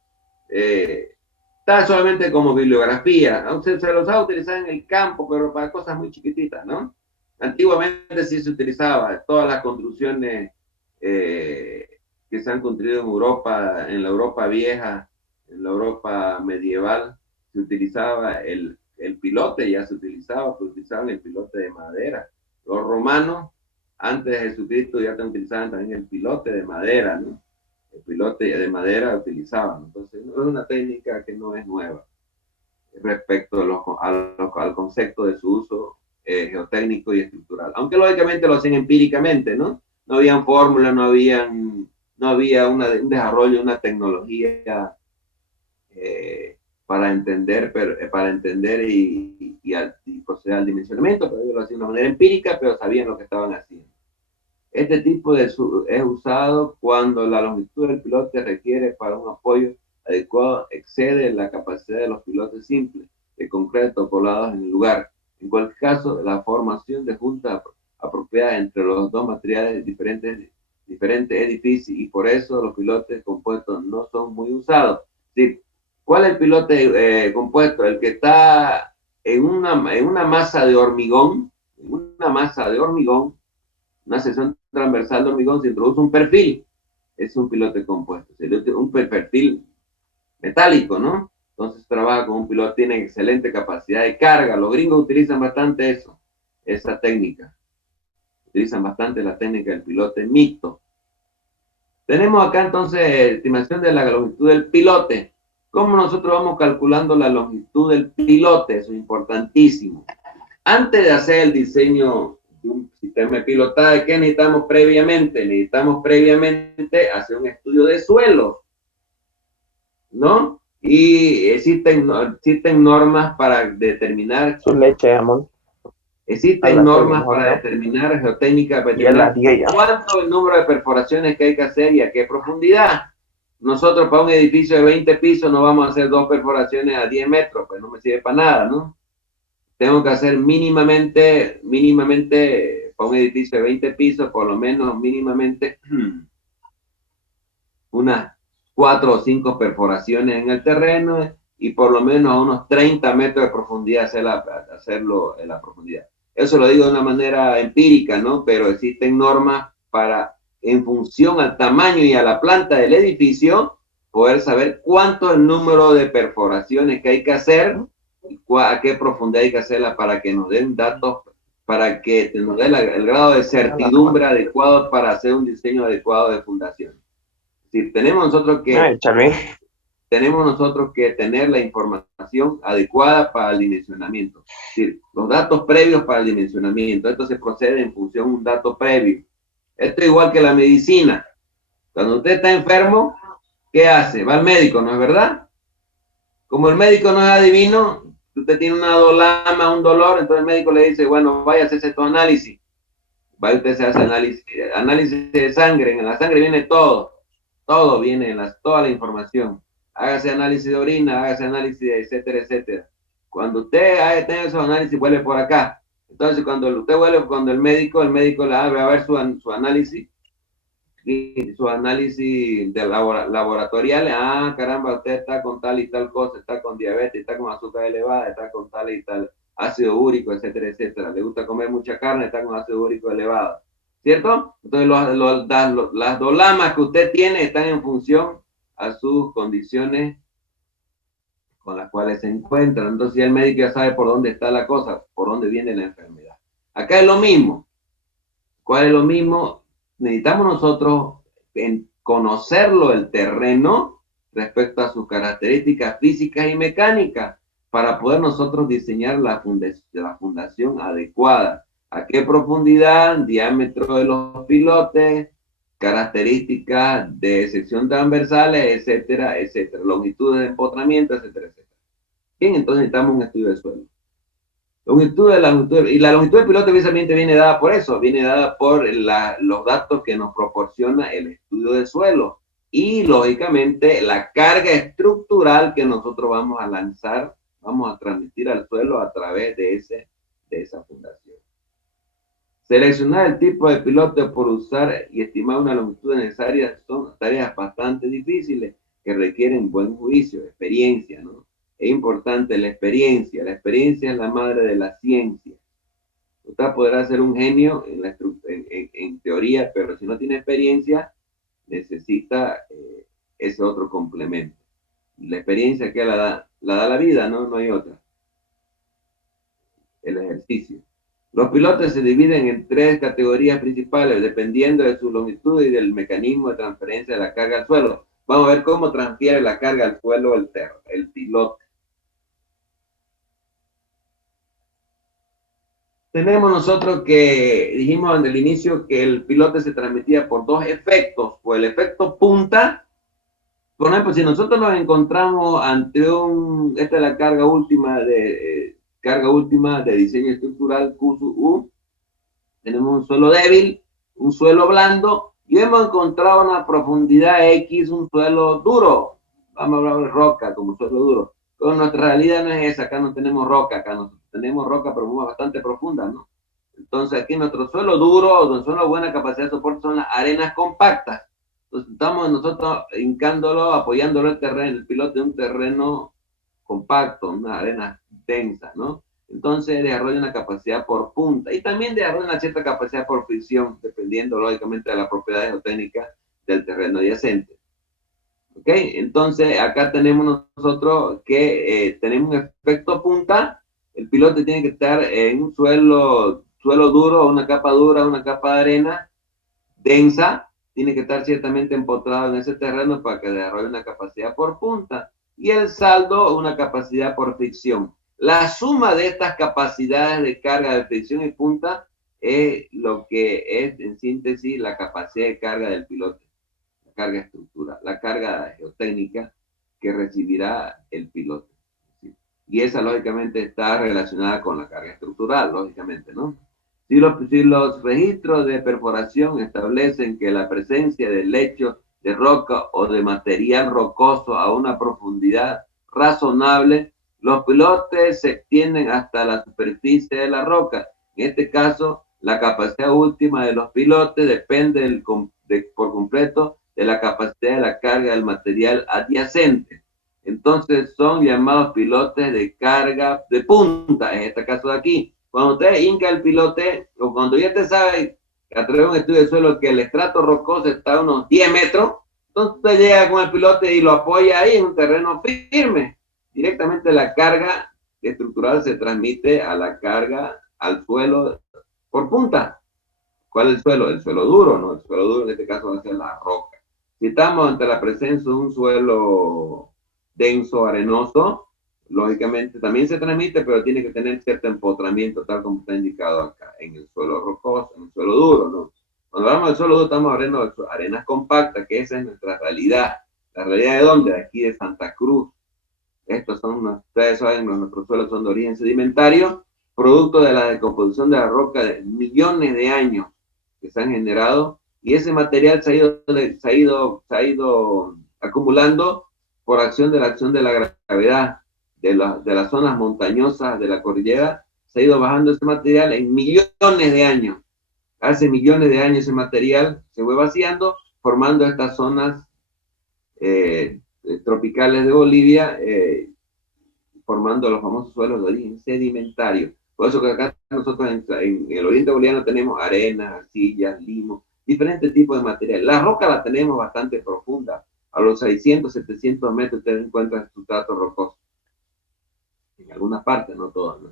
Está solamente como bibliografía. Se los ha utilizado en el campo, pero para cosas muy chiquititas, ¿no? Antiguamente sí se utilizaba. Todas las construcciones que se han construido en Europa, en la Europa vieja, en la Europa medieval, se utilizaba el pilote, ya se utilizaba, pero utilizaban el pilote de madera. Los romanos, antes de Jesucristo, ya utilizaban también el pilote de madera, ¿no? El pilote de madera utilizaban. Entonces, no es una técnica que no es nueva respecto al concepto de su uso geotécnico y estructural. Aunque lógicamente lo hacen empíricamente, ¿no? No habían fórmulas, no había un desarrollo, una tecnología para entender y proceder al dimensionamiento, pero ellos lo hacían de una manera empírica, pero sabían lo que estaban haciendo. Este tipo es usado cuando la longitud del pilote requiere para un apoyo adecuado excede la capacidad de los pilotes simples de concreto colados en el lugar. En cualquier caso, la formación de juntas apropiadas entre los dos materiales diferentes es difícil y por eso los pilotes compuestos no son muy usados. Sí. ¿Cuál es el pilote compuesto? El que está en una masa de hormigón, una sección transversal de hormigón, se introduce un perfil, es un pilote compuesto, un perfil metálico, ¿no? Entonces trabaja con un piloto, tiene excelente capacidad de carga. Los gringos utilizan bastante esa técnica. Utilizan bastante la técnica del pilote mixto. Tenemos acá entonces estimación de la longitud del pilote. ¿Cómo nosotros vamos calculando la longitud del pilote? Eso es importantísimo. Antes de hacer el diseño de un sistema de pilotaje, ¿qué necesitamos previamente? Necesitamos previamente hacer un estudio de suelo, ¿no? Y existen normas para determinar Su leche, amor. Existen normas para determinar geotécnica, cuánto es el número de perforaciones que hay que hacer y a qué profundidad. Nosotros para un edificio de 20 pisos no vamos a hacer 2 perforaciones a 10 metros, pues no me sirve para nada, ¿no? Tengo que hacer mínimamente para un edificio de 20 pisos, por lo menos mínimamente unas 4 o 5 perforaciones en el terreno y por lo menos a unos 30 metros de profundidad hacerlo en la profundidad. Eso lo digo de una manera empírica, ¿no? Pero existen normas para, en función al tamaño y a la planta del edificio, poder saber cuánto es el número de perforaciones que hay que hacer y a qué profundidad hay que hacerla para que nos den datos, para que nos dé el grado de certidumbre adecuado para hacer un diseño adecuado de fundación. Si tenemos nosotros que tener la información adecuada para el dimensionamiento. Es decir, los datos previos para el dimensionamiento. Esto se procede en función de un dato previo. Esto es igual que la medicina. Cuando usted está enfermo, ¿qué hace? Va al médico, ¿no es verdad? Como el médico no es adivino, usted tiene una dolama, un dolor, entonces el médico le dice, bueno, vaya a hacerse tu análisis. Vaya usted se hace análisis de sangre. En la sangre viene todo viene, toda la información. Hágase análisis de orina, hágase análisis de etcétera, etcétera. Cuando usted tenga esos análisis, vuelve por acá. Entonces, cuando usted vuelve, cuando el médico le abre a ver su análisis, y su análisis de laboratorial, caramba, usted está con tal y tal cosa, está con diabetes, está con azúcar elevada, está con tal y tal ácido úrico, etcétera, etcétera. Le gusta comer mucha carne, está con ácido úrico elevado. ¿Cierto? Entonces las dolamas que usted tiene están en función a sus condiciones con las cuales se encuentran. Entonces ya el médico ya sabe por dónde está la cosa, por dónde viene la enfermedad. Acá es lo mismo. ¿Cuál es lo mismo? Necesitamos nosotros conocerlo, el terreno, respecto a sus características físicas y mecánicas, para poder nosotros diseñar la fundación adecuada. ¿A qué profundidad? Diámetro de los pilotes, características de sección transversales, etcétera, etcétera. Longitudes de empotramiento, etcétera, etcétera. Bien, entonces necesitamos un estudio de suelo. Y la longitud del pilote precisamente viene dada por eso, viene dada por los datos que nos proporciona el estudio de suelo y, lógicamente, la carga estructural que nosotros vamos a lanzar, vamos a transmitir al suelo a través de esa fundación. Seleccionar el tipo de pilote por usar y estimar una longitud necesaria son tareas bastante difíciles que requieren buen juicio, experiencia, ¿no? Es importante la experiencia es la madre de la ciencia. Usted podrá ser un genio en teoría, pero si no tiene experiencia, necesita ese otro complemento. La experiencia que la da la vida, ¿no? No hay otra. El ejercicio. Los pilotes se dividen en 3 categorías principales, dependiendo de su longitud y del mecanismo de transferencia de la carga al suelo. Vamos a ver cómo transfiere la carga al suelo el pilote. Tenemos nosotros que dijimos en el inicio que el pilote se transmitía por 2 efectos, por el efecto punta Por ejemplo, si nosotros nos encontramos ante esta es la carga última de diseño estructural QSU, tenemos un suelo débil, un suelo blando, y hemos encontrado una profundidad X, un suelo duro. Vamos a hablar de roca como suelo duro. Pero nuestra realidad no es esa, acá no tenemos roca, acá no tenemos roca, pero bastante profunda, ¿no? Entonces aquí nuestro suelo duro, nuestro suelo de buena capacidad de soporte son las arenas compactas. Entonces estamos nosotros hincándolo, apoyándolo el piloto de un terreno compacto, una arena densa, ¿no? Entonces desarrolla una capacidad por punta y también desarrolla una cierta capacidad por fricción, dependiendo lógicamente de la propiedad geotécnica del terreno adyacente. ¿Ok? Entonces acá tenemos nosotros que tenemos un efecto punta, el piloto tiene que estar en un suelo duro, una capa dura, una capa de arena densa, tiene que estar ciertamente empotrado en ese terreno para que desarrolle una capacidad por punta y el saldo una capacidad por fricción. La suma de estas capacidades de carga de fricción y punta es lo que es en síntesis la capacidad de carga del piloto, la carga estructural, la carga geotécnica que recibirá el piloto. ¿Sí? Y esa lógicamente está relacionada con la carga estructural, lógicamente, ¿no? Si los registros de perforación establecen que la presencia de lecho de roca o de material rocoso a una profundidad razonable, los pilotes se extienden hasta la superficie de la roca. En este caso, la capacidad última de los pilotes depende por completo de la capacidad de la carga del material adyacente. Entonces son llamados pilotes de carga de punta, en este caso de aquí. Cuando usted hinca el pilote, o cuando ya te sabe, a través de un estudio de suelo, que el estrato rocoso está a unos 10 metros, entonces usted llega con el pilote y lo apoya ahí en un terreno firme. Directamente la carga estructural se transmite a la carga, al suelo por punta. ¿Cuál es el suelo? El suelo duro, ¿no? El suelo duro en este caso va a ser la roca. Si estamos ante la presencia de un suelo denso, arenoso, lógicamente también se transmite, pero tiene que tener cierto empotramiento, tal como está indicado acá, en el suelo rocoso, en el suelo duro, ¿no? Cuando hablamos del suelo duro estamos hablando de arenas compactas, que esa es nuestra realidad. ¿La realidad de dónde? De aquí de Santa Cruz. Estos son, ustedes saben, nuestros suelos son de origen sedimentario, producto de la decomposición de la roca de millones de años que se han generado, y ese material se ha ido acumulando por acción de la gravedad de las zonas montañosas de la cordillera, se ha ido bajando ese material en millones de años. Hace millones de años ese material se fue vaciando, formando estas zonas tropicales de Bolivia, formando los famosos suelos de origen sedimentario. Por eso que acá nosotros en el oriente boliviano tenemos arena, arcillas, limo, diferentes tipos de material. La roca la tenemos bastante profunda. A los 600, 700 metros usted encuentra sustrato rocoso. En algunas partes, no todas, ¿no?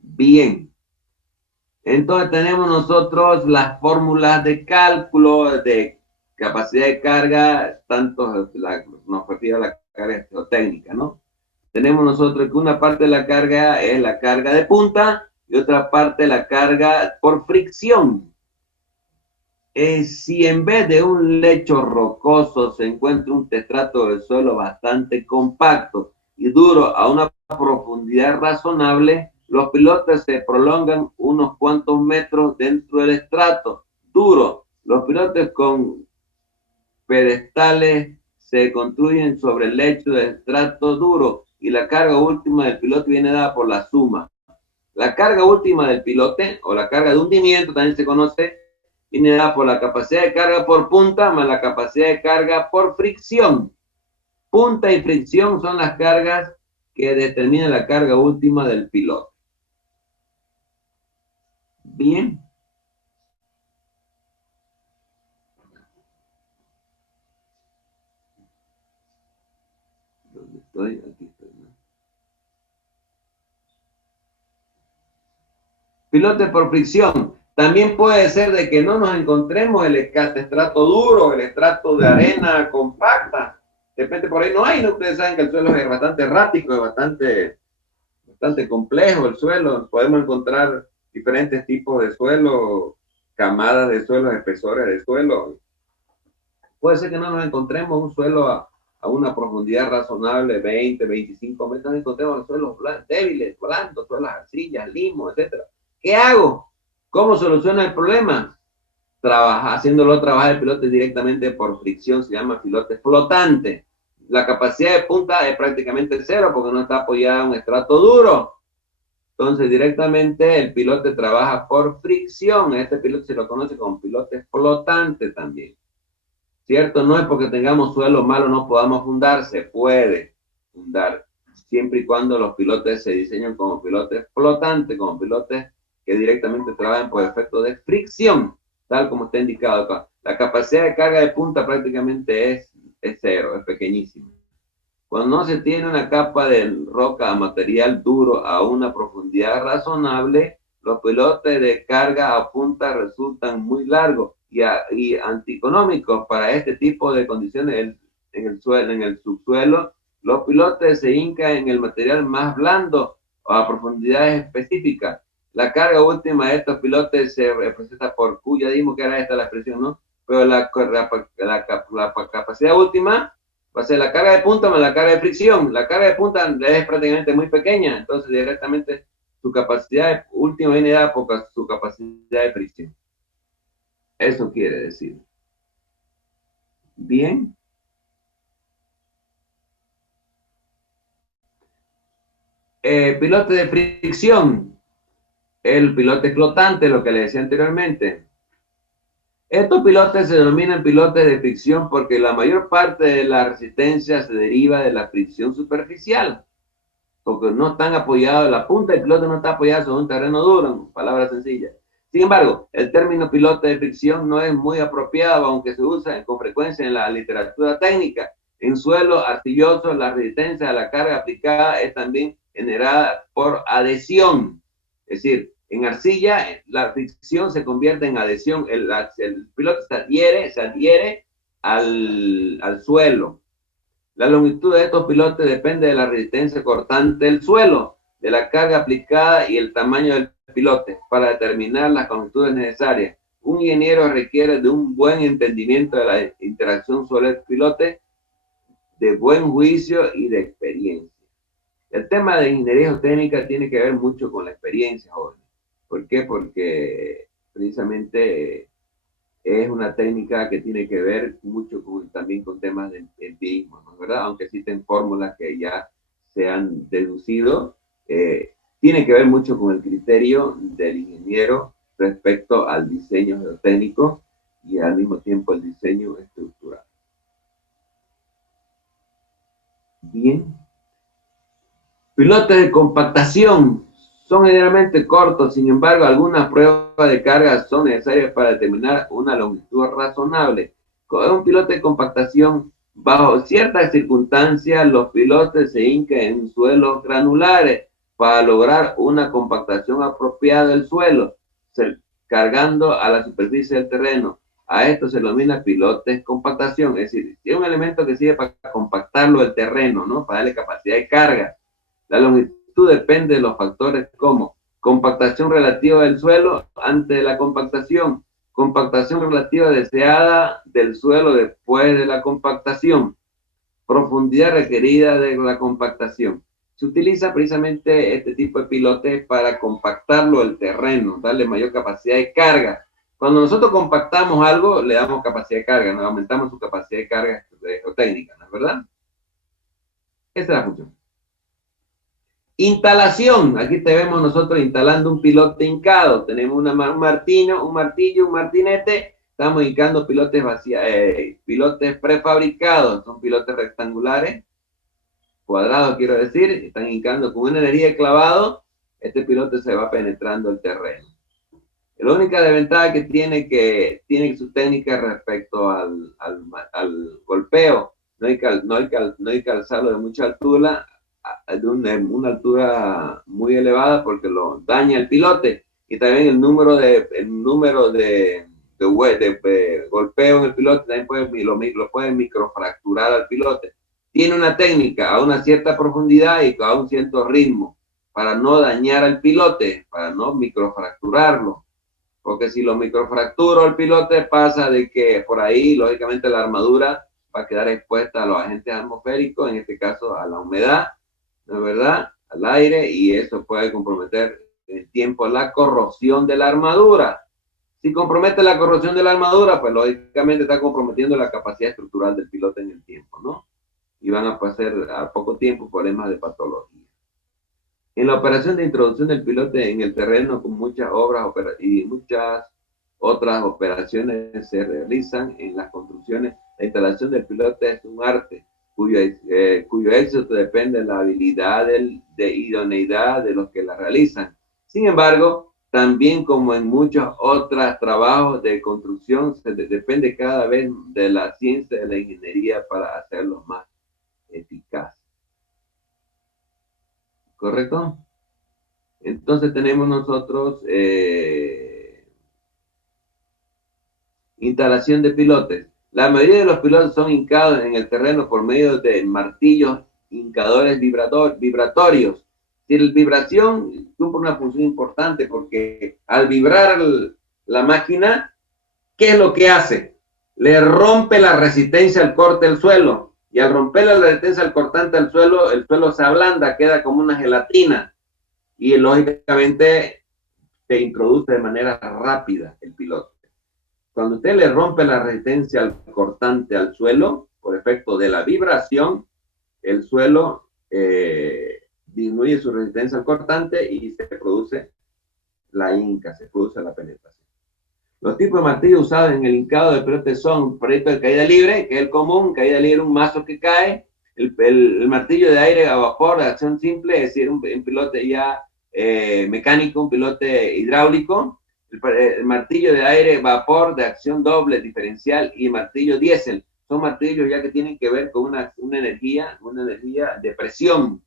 Bien. Entonces tenemos nosotros las fórmulas de cálculo de capacidad de carga, tanto nos refiere a la carga geotécnica, ¿no? Tenemos nosotros que una parte de la carga es la carga de punta y otra parte la carga por fricción. Si en vez de un lecho rocoso se encuentra un estrato del suelo bastante compacto y duro a una profundidad razonable, los pilotes se prolongan unos cuantos metros dentro del estrato duro. Los pilotes con pedestales se construyen sobre el lecho del estrato duro y la carga última del pilote viene dada por la suma. La carga última del pilote, o la carga de hundimiento también se conoce, viene dada por la capacidad de carga por punta más la capacidad de carga por fricción. Punta y fricción son las cargas que determinan la carga última del piloto. Bien. ¿Dónde estoy? Aquí estoy, ¿no? Pilote por fricción. También puede ser de que no nos encontremos el estrato duro, el estrato de arena compacta. De repente por ahí no hay, ¿no? Ustedes saben que el suelo es bastante errático, es bastante complejo el suelo. Podemos encontrar diferentes tipos de suelo, camadas de suelo, espesores de suelo. Puede ser que no nos encontremos un suelo a una profundidad razonable, 20, 25 metros, nos encontremos suelos débiles, blandos, suelos arcillas, limos, etc. ¿Qué hago? ¿Cómo soluciono el problema? Haciéndolo trabajar el pilote directamente por fricción, se llama pilote flotante. La capacidad de punta es prácticamente cero porque no está apoyada en un estrato duro. Entonces, directamente el pilote trabaja por fricción. Este pilote se lo conoce como pilote flotante también. ¿Cierto? No es porque tengamos suelo malo no podamos fundar, se puede fundar, siempre y cuando los pilotes se diseñan como pilotes flotantes, como pilotes que directamente trabajan por efecto de fricción, tal como está indicado acá. La capacidad de carga de punta prácticamente es cero, es pequeñísima. Cuando no se tiene una capa de roca a material duro a una profundidad razonable, los pilotes de carga a punta resultan muy largos y antieconómicos para este tipo de condiciones en el subsuelo. Los pilotes se hincan en el material más blando o a profundidades específicas. La carga última de estos pilotes se representa por Q, ya dijimos que era esta la expresión, ¿no? Pero la capacidad última va a ser la carga de punta más la carga de fricción. La carga de punta es prácticamente muy pequeña, entonces directamente su capacidad última viene dada por su capacidad de fricción. Eso quiere decir. Bien. Pilote de fricción. El pilote flotante, lo que le decía anteriormente. Estos pilotes se denominan pilotes de fricción porque la mayor parte de la resistencia se deriva de la fricción superficial. Porque no están apoyados, la punta del pilote no está apoyada sobre un terreno duro, en palabras sencillas. Sin embargo, el término pilote de fricción no es muy apropiado, aunque se usa con frecuencia en la literatura técnica. En suelos arcillosos, la resistencia a la carga aplicada es también generada por adhesión. Es decir, en arcilla, la fricción se convierte en adhesión. El pilote se adhiere al suelo. La longitud de estos pilotes depende de la resistencia cortante del suelo, de la carga aplicada y el tamaño del pilote para determinar las longitudes necesarias. Un ingeniero requiere de un buen entendimiento de la interacción suelo-pilote, de buen juicio y de experiencia. El tema de ingeniería geotécnica tiene que ver mucho con la experiencia, jóvenes. ¿Por qué? Porque precisamente es una técnica que tiene que ver mucho también con temas de empirismo, ¿no? ¿Verdad? Aunque existen fórmulas que ya se han deducido, tiene que ver mucho con el criterio del ingeniero respecto al diseño geotécnico y al mismo tiempo el diseño estructural. Bien. Pilotes de compactación son generalmente cortos, sin embargo, algunas pruebas de carga son necesarias para determinar una longitud razonable. Con un pilote de compactación, bajo ciertas circunstancias, los pilotes se hincan en suelos granulares para lograr una compactación apropiada del suelo, cargando a la superficie del terreno. A esto se denomina pilotes de compactación, es decir, es un elemento que sirve para compactarlo el terreno, ¿no? Para darle capacidad de carga. La longitud depende de los factores como compactación relativa del suelo antes de la compactación, compactación relativa deseada del suelo después de la compactación, profundidad requerida de la compactación. Se utiliza precisamente este tipo de pilotes para compactarlo el terreno, darle mayor capacidad de carga. Cuando nosotros compactamos algo, le damos capacidad de carga, nos aumentamos su capacidad de carga geotécnica, ¿no es verdad? Esa es la función. Instalación. Aquí te vemos nosotros instalando un pilote hincado. Tenemos un martillo, un martinete. Estamos hincando pilotes pilotes prefabricados. Son pilotes rectangulares, cuadrados quiero decir. Están hincando con una energía de clavado. Este pilote se va penetrando el terreno. La única desventaja que tiene su técnica respecto al golpeo. No hay que alzarlo de mucha altura, de una altura muy elevada porque lo daña el pilote, y también el número de golpeo en el pilote también lo pueden microfracturar al pilote. Tiene una técnica a una cierta profundidad y a un cierto ritmo para no dañar al pilote, para no microfracturarlo, porque si lo microfracturo el pilote pasa de que por ahí, lógicamente, la armadura va a quedar expuesta a los agentes atmosféricos, en este caso a la humedad, ¿no es verdad?, al aire, y eso puede comprometer en el tiempo la corrosión de la armadura. Si compromete la corrosión de la armadura, pues lógicamente está comprometiendo la capacidad estructural del piloto en el tiempo, ¿no? Y van a pasar a poco tiempo problemas de patología. En la operación de introducción del pilote en el terreno, con muchas obras y muchas otras operaciones se realizan en las construcciones, la instalación del pilote es un arte cuyo éxito depende de la habilidad de idoneidad de los que la realizan. Sin embargo, también como en muchos otros trabajos de construcción, depende cada vez de la ciencia de la ingeniería para hacerlo más eficaz. ¿Correcto? Entonces tenemos nosotros instalación de pilotes. La mayoría de los pilotes son hincados en el terreno por medio de martillos hincadores vibratorios. Si la vibración cumple una función importante porque al vibrar la máquina, ¿qué es lo que hace? Le rompe la resistencia al corte del suelo. Y al romper la resistencia al cortante al suelo, el suelo se ablanda, queda como una gelatina. Y lógicamente se introduce de manera rápida el pilote. Cuando usted le rompe la resistencia al cortante al suelo, por efecto de la vibración, el suelo disminuye su resistencia al cortante y se produce la hinca, se produce la penetración. Los tipos de martillo usados en el hincado de pilote son proyecto de caída libre, que es el común, caída libre, un mazo que cae, el martillo de aire a vapor de acción simple, es decir, un pilote ya mecánico, un pilote hidráulico, el martillo de aire vapor de acción doble diferencial y martillo diésel. Son martillos ya que tienen que ver con una energía de presión.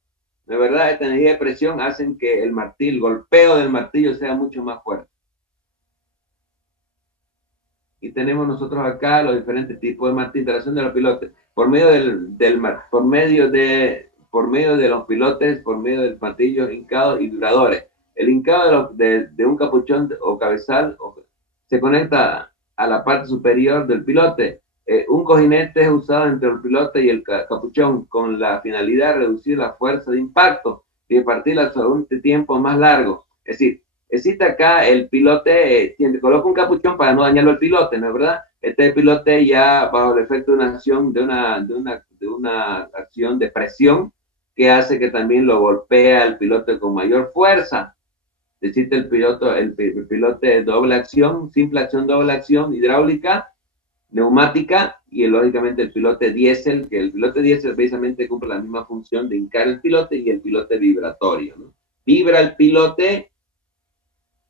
De verdad, esta energía de presión hacen que el golpeo del martillo sea mucho más fuerte. Y tenemos nosotros acá los diferentes tipos de martillo, instalación de los pilotes. Por medio de los pilotes, por medio del martillo hincado y duradores. El hincado de un capuchón o cabezal se conecta a la parte superior del pilote. Un cojinete es usado entre el pilote y el capuchón con la finalidad de reducir la fuerza de impacto y de partirla sobre un tiempo más largo. Es decir, existe acá el pilote, coloca un capuchón para no dañarlo al pilote, ¿no es verdad? Este pilote ya bajo el efecto de una acción, de una acción de presión que hace que también lo golpea al pilote con mayor fuerza. Existe el pilote de doble acción, simple acción, doble acción, hidráulica, neumática, y lógicamente el pilote diésel, que el pilote diésel precisamente cumple la misma función de hincar el pilote, y el pilote vibratorio, ¿no? Vibra el pilote,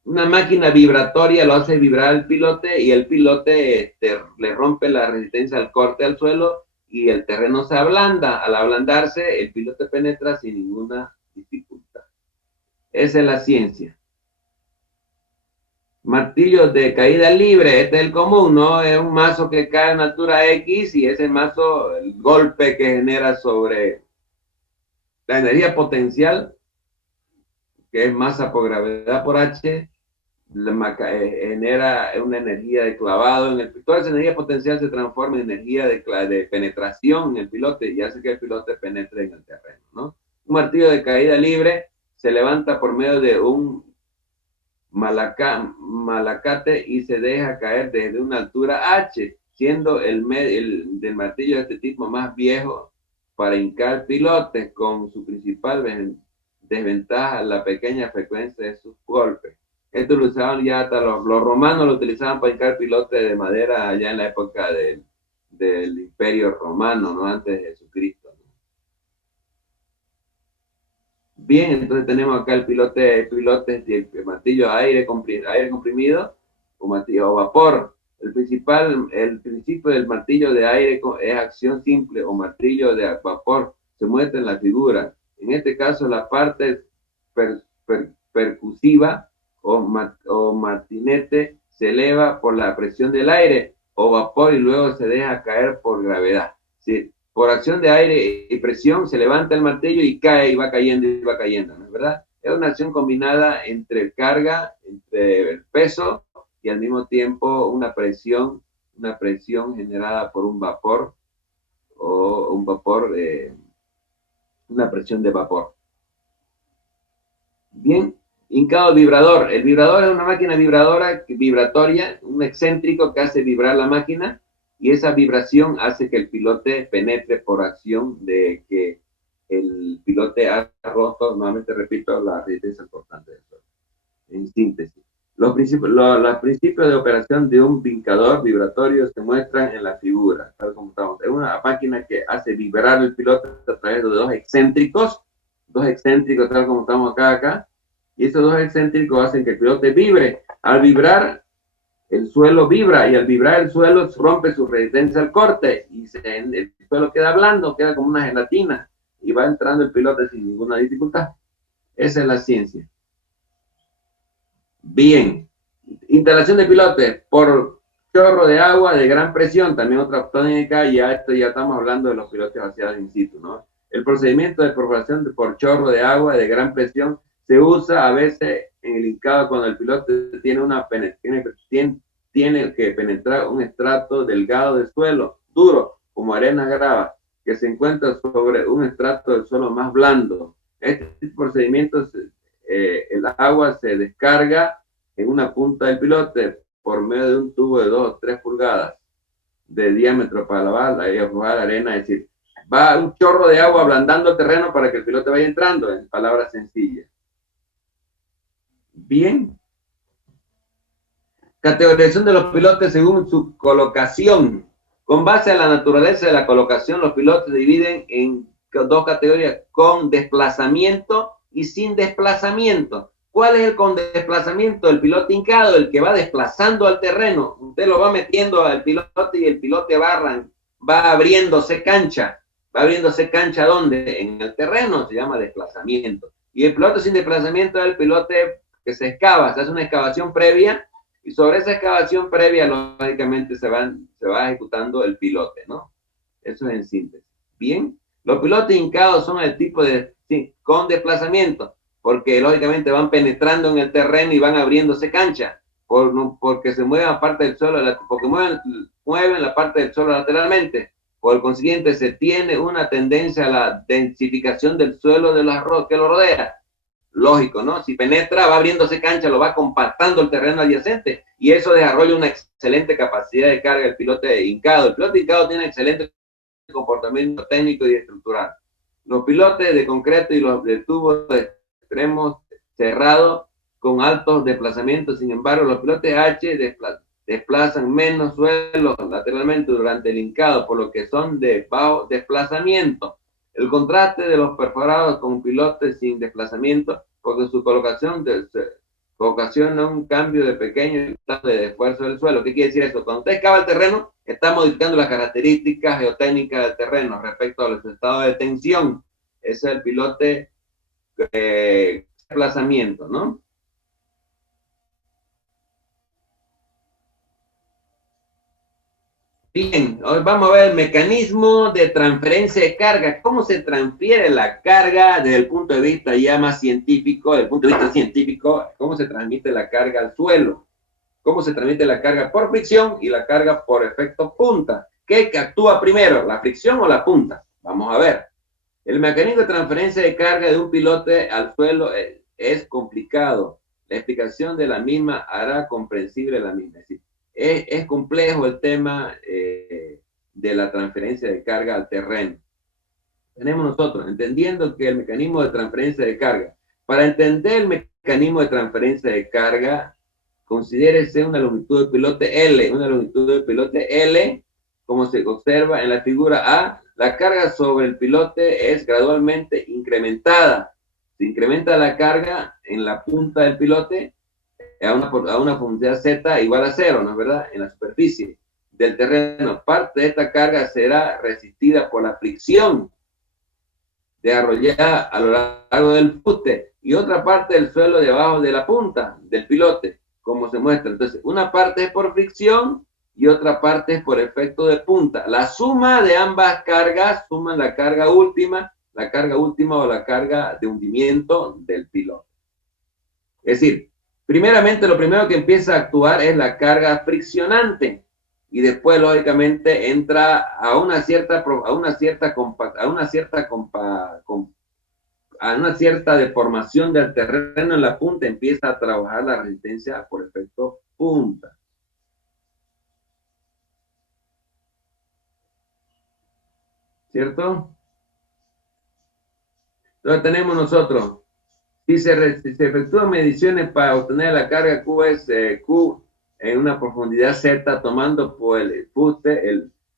una máquina vibratoria lo hace vibrar el pilote, y el pilote le rompe la resistencia al corte al suelo, y el terreno se ablanda. Al ablandarse, el pilote penetra sin ninguna dificultad. Esa es la ciencia. Martillos de caída libre, este es el común, ¿no? Es un mazo que cae a una altura X, y ese mazo, el golpe que genera sobre la energía potencial, que es masa por gravedad por H, genera una energía de clavado. Toda esa energía potencial se transforma en energía de penetración en el pilote y hace que el pilote penetre en el terreno, ¿no? Un martillo de caída libre se levanta por medio de un malacate y se deja caer desde una altura H, siendo el del martillo de este tipo más viejo para hincar pilotes, con su principal desventaja la pequeña frecuencia de sus golpes. Esto lo usaban ya hasta los romanos, lo utilizaban para hincar pilotes de madera allá en la época del Imperio Romano, ¿no? Antes de Jesucristo. Bien, entonces tenemos acá el pilotes y el martillo aire comprimido o martillo o vapor. El principio del martillo de aire es acción simple o martillo de vapor. Se muestra en la figura. En este caso, la parte percusiva o martinete se eleva por la presión del aire o vapor y luego se deja caer por gravedad. ¿Sí? Por acción de aire y presión se levanta el martillo y cae y va cayendo, ¿no es verdad? Es una acción combinada entre carga, entre el peso y al mismo tiempo una presión generada por un vapor o un vapor, una presión de vapor. Bien, hincado vibrador. El vibrador es una máquina vibratoria, un excéntrico que hace vibrar la máquina, y esa vibración hace que el pilote penetre por acción de que el pilote ha roto, nuevamente repito, la resistencia constante del suelo. En síntesis, los principios de operación de un vincador vibratorio se muestran en la figura, tal como estamos. Es una máquina que hace vibrar el pilote a través de dos excéntricos, tal como estamos acá, y esos dos excéntricos hacen que el pilote vibre. Al vibrar, el suelo vibra, y al vibrar el suelo rompe su resistencia al corte, y el suelo queda blando, queda como una gelatina, y va entrando el pilote sin ninguna dificultad. Esa es la ciencia. Bien, instalación de pilotes por chorro de agua de gran presión, también otra técnica, y ya estamos hablando de los pilotes vaciados in situ, ¿no? El procedimiento de perforación por chorro de agua de gran presión se usa a veces en el hincado cuando el pilote tiene que penetrar un estrato delgado de suelo, duro, como arena grava, que se encuentra sobre un estrato del suelo más blando. Este procedimiento, el agua se descarga en una punta del pilote por medio de un tubo de 2 o 3 pulgadas de diámetro para lavar y aflojar la arena, es decir, va un chorro de agua ablandando el terreno para que el pilote vaya entrando, en palabras sencillas. Bien. Categorización de los pilotes según su colocación. Con base a la naturaleza de la colocación, los pilotes se dividen en dos categorías, con desplazamiento y sin desplazamiento. ¿Cuál es el con desplazamiento? El pilote hincado, el que va desplazando al terreno. Usted lo va metiendo al pilote y el pilote va abriéndose cancha. ¿Va abriéndose cancha dónde? En el terreno, se llama desplazamiento. Y el pilote sin desplazamiento es el pilote que se excava, se hace una excavación previa, y sobre esa excavación previa, lógicamente, se va ejecutando el pilote, ¿no? Eso es en síntesis. Bien, los pilotes hincados son el tipo de, sí, con desplazamiento, porque lógicamente van penetrando en el terreno y van abriéndose cancha, porque se mueven parte del suelo, porque mueven la parte del suelo lateralmente. Por consiguiente, se tiene una tendencia a la densificación del suelo de que lo rodea. Lógico, ¿no? Si penetra, va abriéndose cancha, lo va compactando el terreno adyacente, y eso desarrolla una excelente capacidad de carga del pilote hincado. El pilote hincado tiene excelente comportamiento técnico y estructural. Los pilotes de concreto y los de tubo de extremos cerrados con altos desplazamientos, sin embargo, los pilotes H desplazan menos suelo lateralmente durante el hincado, por lo que son de bajo desplazamiento. El contraste de los perforados con pilotes sin desplazamiento, porque su colocación ocasiona un cambio de pequeño de esfuerzo del suelo. ¿Qué quiere decir eso? Cuando usted excava el terreno, está modificando las características geotécnicas del terreno respecto a los estados de tensión. Ese es el pilote desplazamiento, ¿no? Bien, hoy vamos a ver el mecanismo de transferencia de carga. ¿Cómo se transfiere la carga desde el punto de vista ya más científico, desde el punto de vista científico, cómo se transmite la carga al suelo? ¿Cómo se transmite la carga por fricción y la carga por efecto punta? ¿Qué actúa primero, la fricción o la punta? Vamos a ver. El mecanismo de transferencia de carga de un pilote al suelo es complicado. La explicación de la misma hará comprensible la misma. Es decir, es complejo el tema de la transferencia de carga al terreno. Tenemos nosotros, entendiendo que el mecanismo de transferencia de carga, para entender el mecanismo de transferencia de carga, considérese una longitud de pilote L. Una longitud de pilote L, como se observa en la figura A, la carga sobre el pilote es gradualmente incrementada. Se incrementa la carga en la punta del pilote a una profundidad Z igual a 0, ¿no es verdad? En la superficie del terreno. Parte de esta carga será resistida por la fricción desarrollada a lo largo del fuste, y otra parte del suelo debajo de la punta del pilote, como se muestra. Entonces, una parte es por fricción y otra parte es por efecto de punta. La suma de ambas cargas suman la carga última o la carga de hundimiento del pilote. Es decir, Primeramente, lo primero que empieza a actuar es la carga friccionante y después, lógicamente, entra a una cierta deformación del terreno en la punta, empieza a trabajar la resistencia por efecto punta. ¿Cierto? Entonces tenemos nosotros, si se efectúan mediciones para obtener la carga Q en una profundidad Z, tomando por el fuste,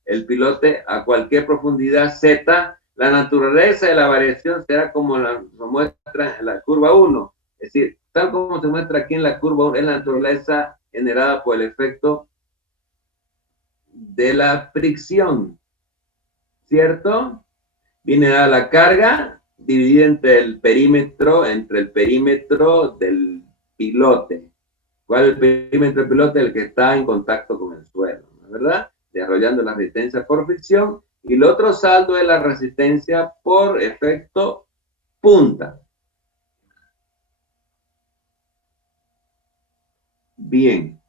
el pilote a cualquier profundidad Z, la naturaleza de la variación será como lo muestra en la curva 1. Es decir, tal como se muestra aquí en la curva 1, es la naturaleza generada por el efecto de la fricción. ¿Cierto? Viene dada la carga dividida entre el perímetro del pilote. ¿Cuál es el perímetro del pilote? El que está en contacto con el suelo, ¿verdad? Desarrollando la resistencia por fricción, y el otro saldo es la resistencia por efecto punta. Bien.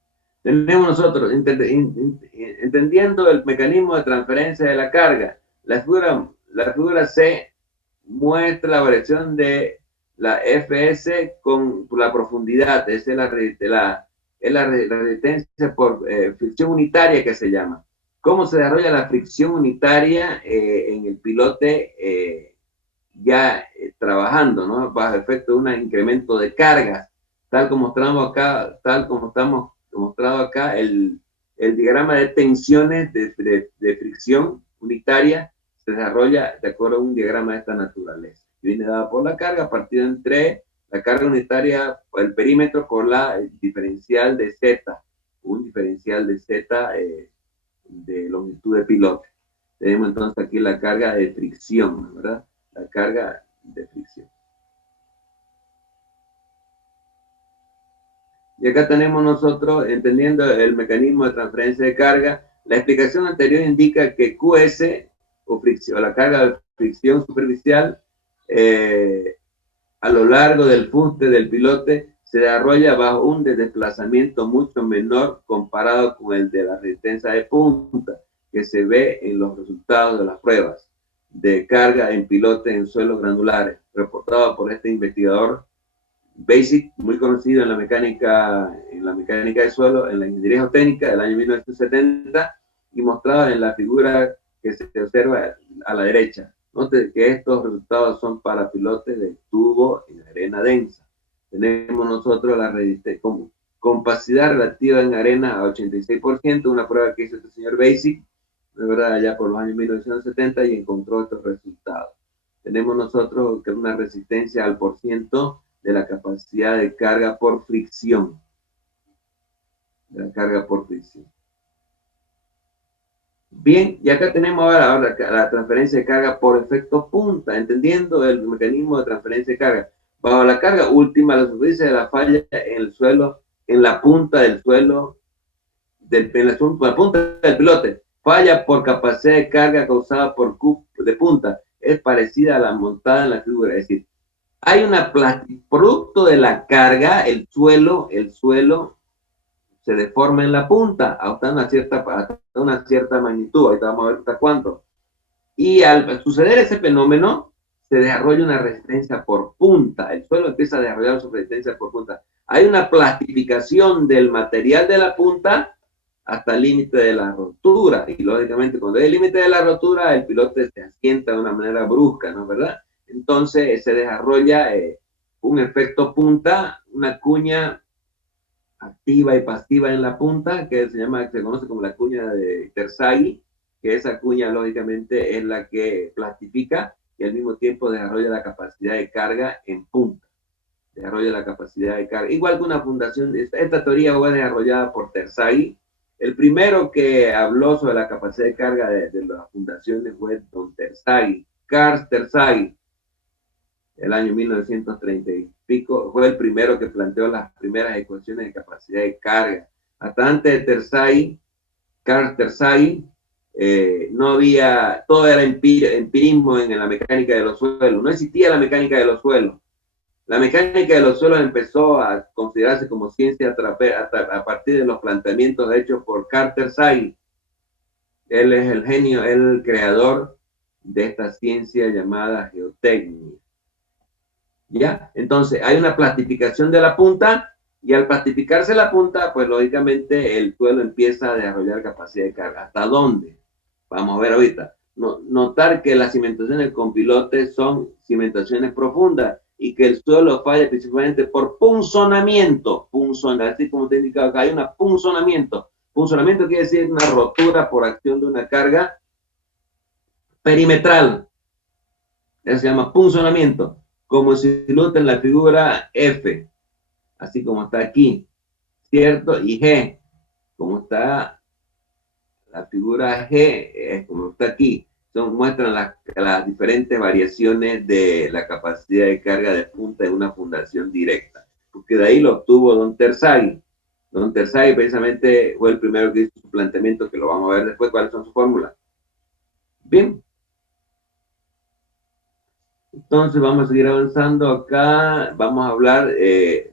Tenemos nosotros, entendiendo el mecanismo de transferencia de la carga, la figura C muestra la variación de la Fs con la profundidad. Esa es la resistencia por fricción unitaria que se llama. ¿Cómo se desarrolla la fricción unitaria en el pilote trabajando, ¿no? Bajo efecto de un incremento de cargas, tal como mostramos acá, estamos mostrado acá el diagrama de tensiones de fricción unitaria se desarrolla de acuerdo a un diagrama de esta naturaleza. Viene dada por la carga partida entre la carga unitaria, el perímetro, por la diferencial de Z, un diferencial de Z de longitud de pilote. Tenemos entonces aquí la carga de fricción, ¿verdad? La carga de fricción. Y acá tenemos nosotros, entendiendo el mecanismo de transferencia de carga, la explicación anterior indica que QS, o la carga de fricción superficial, a lo largo del fuste del pilote, se desarrolla bajo un desplazamiento mucho menor comparado con el de la resistencia de punta, que se ve en los resultados de las pruebas de carga en pilotes en suelos granulares, reportado por este investigador Basic, muy conocido en la mecánica de suelo, en la ingeniería geotécnica del año 1970, y mostrado en la figura que se observa a la derecha. Note que estos resultados son para pilotes de tubo en arena densa. Tenemos nosotros la resistencia como compacidad relativa en arena a 86%, una prueba que hizo este señor Basic, de verdad, allá por los años 1970, y encontró estos resultados. Tenemos nosotros que una resistencia al % de la capacidad de carga por fricción. De la carga por fricción. Bien, y acá tenemos ahora la transferencia de carga por efecto punta, entendiendo el mecanismo de transferencia de carga. Bajo la carga última, la superficie de la falla en el suelo, en la punta del suelo, la punta del pilote, falla por capacidad de carga causada por Q de punta, es parecida a la montada en la figura, es decir, hay una producto de la carga, el suelo se deforma en la punta hasta una cierta magnitud, ahorita vamos a ver hasta cuánto. Y al suceder ese fenómeno, se desarrolla una resistencia por punta, el suelo empieza a desarrollar su resistencia por punta. Hay una plastificación del material de la punta hasta el límite de la rotura, y lógicamente cuando hay el límite de la rotura, el pilote se asienta de una manera brusca, ¿no es verdad? Entonces se desarrolla un efecto punta, una cuña activa y pasiva en la punta, que se conoce como la cuña de Terzaghi, que esa cuña lógicamente es la que plastifica y al mismo tiempo desarrolla la capacidad de carga en punta. Desarrolla la capacidad de carga. Igual que una fundación, esta teoría fue desarrollada por Terzaghi. El primero que habló sobre la capacidad de carga de las fundaciones fue don Terzaghi, Carl Terzaghi. El año 1930 y pico, fue el primero que planteó las primeras ecuaciones de capacidad de carga. Hasta antes de Terzaghi, Carl Terzaghi, no había, todo era empirismo en la mecánica de los suelos, no existía la mecánica de los suelos. La mecánica de los suelos empezó a considerarse como ciencia a partir de los planteamientos hechos por Carter Sagan. Él es el genio, el creador de esta ciencia llamada geotecnia. ¿Ya? Entonces, hay una plastificación de la punta, y al plastificarse la punta, pues lógicamente el suelo empieza a desarrollar capacidad de carga. ¿Hasta dónde? Vamos a ver ahorita. Notar que las cimentaciones con pilotes son cimentaciones profundas y que el suelo falla principalmente por punzonamiento. Así como te he indicado acá, hay un punzonamiento. Punzonamiento quiere decir una rotura por acción de una carga perimetral. Eso se llama punzonamiento, como se ilustra en la figura F, así como está aquí, ¿cierto? Y G, como está la figura G, como está aquí. Muestran las diferentes variaciones de la capacidad de carga de punta de una fundación directa, porque de ahí lo obtuvo Don Terzaghi. Don Terzaghi precisamente fue el primero que hizo su planteamiento, que lo vamos a ver después cuáles son sus fórmulas. Bien. Entonces vamos a seguir avanzando acá. Vamos a hablar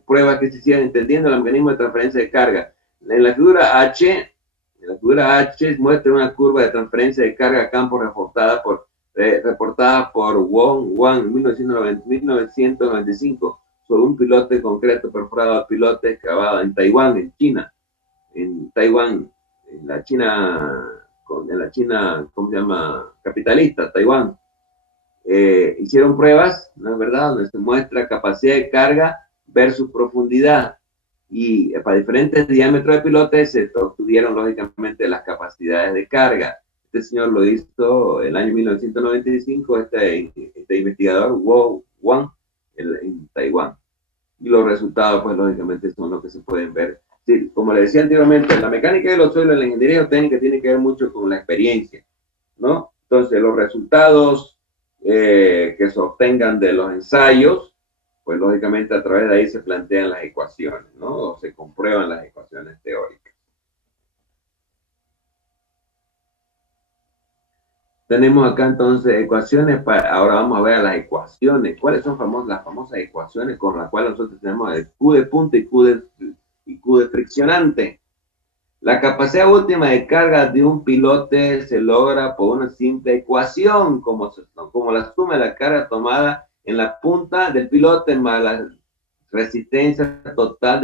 pruebas que se sigan entendiendo el mecanismo de transferencia de carga. En la figura H muestra una curva de transferencia de carga a campo reportada por Wang en 1995 sobre un pilote concreto perforado a pilote excavado en Taiwán, en China. En Taiwán, en la China, ¿cómo se llama? Capitalista, Taiwán. Hicieron pruebas, ¿no es verdad?, donde se muestra capacidad de carga versus profundidad, y para diferentes diámetros de pilotes se obtuvieron lógicamente las capacidades de carga. Este señor lo hizo el año 1995, este investigador Wang en Taiwán, y los resultados pues lógicamente son los que se pueden ver. Sí, como le decía anteriormente, la mecánica de los suelos, la ingeniería geotécnica tiene que ver mucho con la experiencia, ¿no? Entonces los resultados que se obtengan de los ensayos, pues lógicamente a través de ahí se plantean las ecuaciones, ¿no? O se comprueban las ecuaciones teóricas. Tenemos acá entonces ecuaciones, ahora vamos a ver las ecuaciones. ¿Cuáles son las famosas ecuaciones con las cuales nosotros tenemos el Q de punta y Q de friccionante? La capacidad última de carga de un pilote se logra por una simple ecuación, como la suma de la carga tomada en la punta del pilote más la resistencia total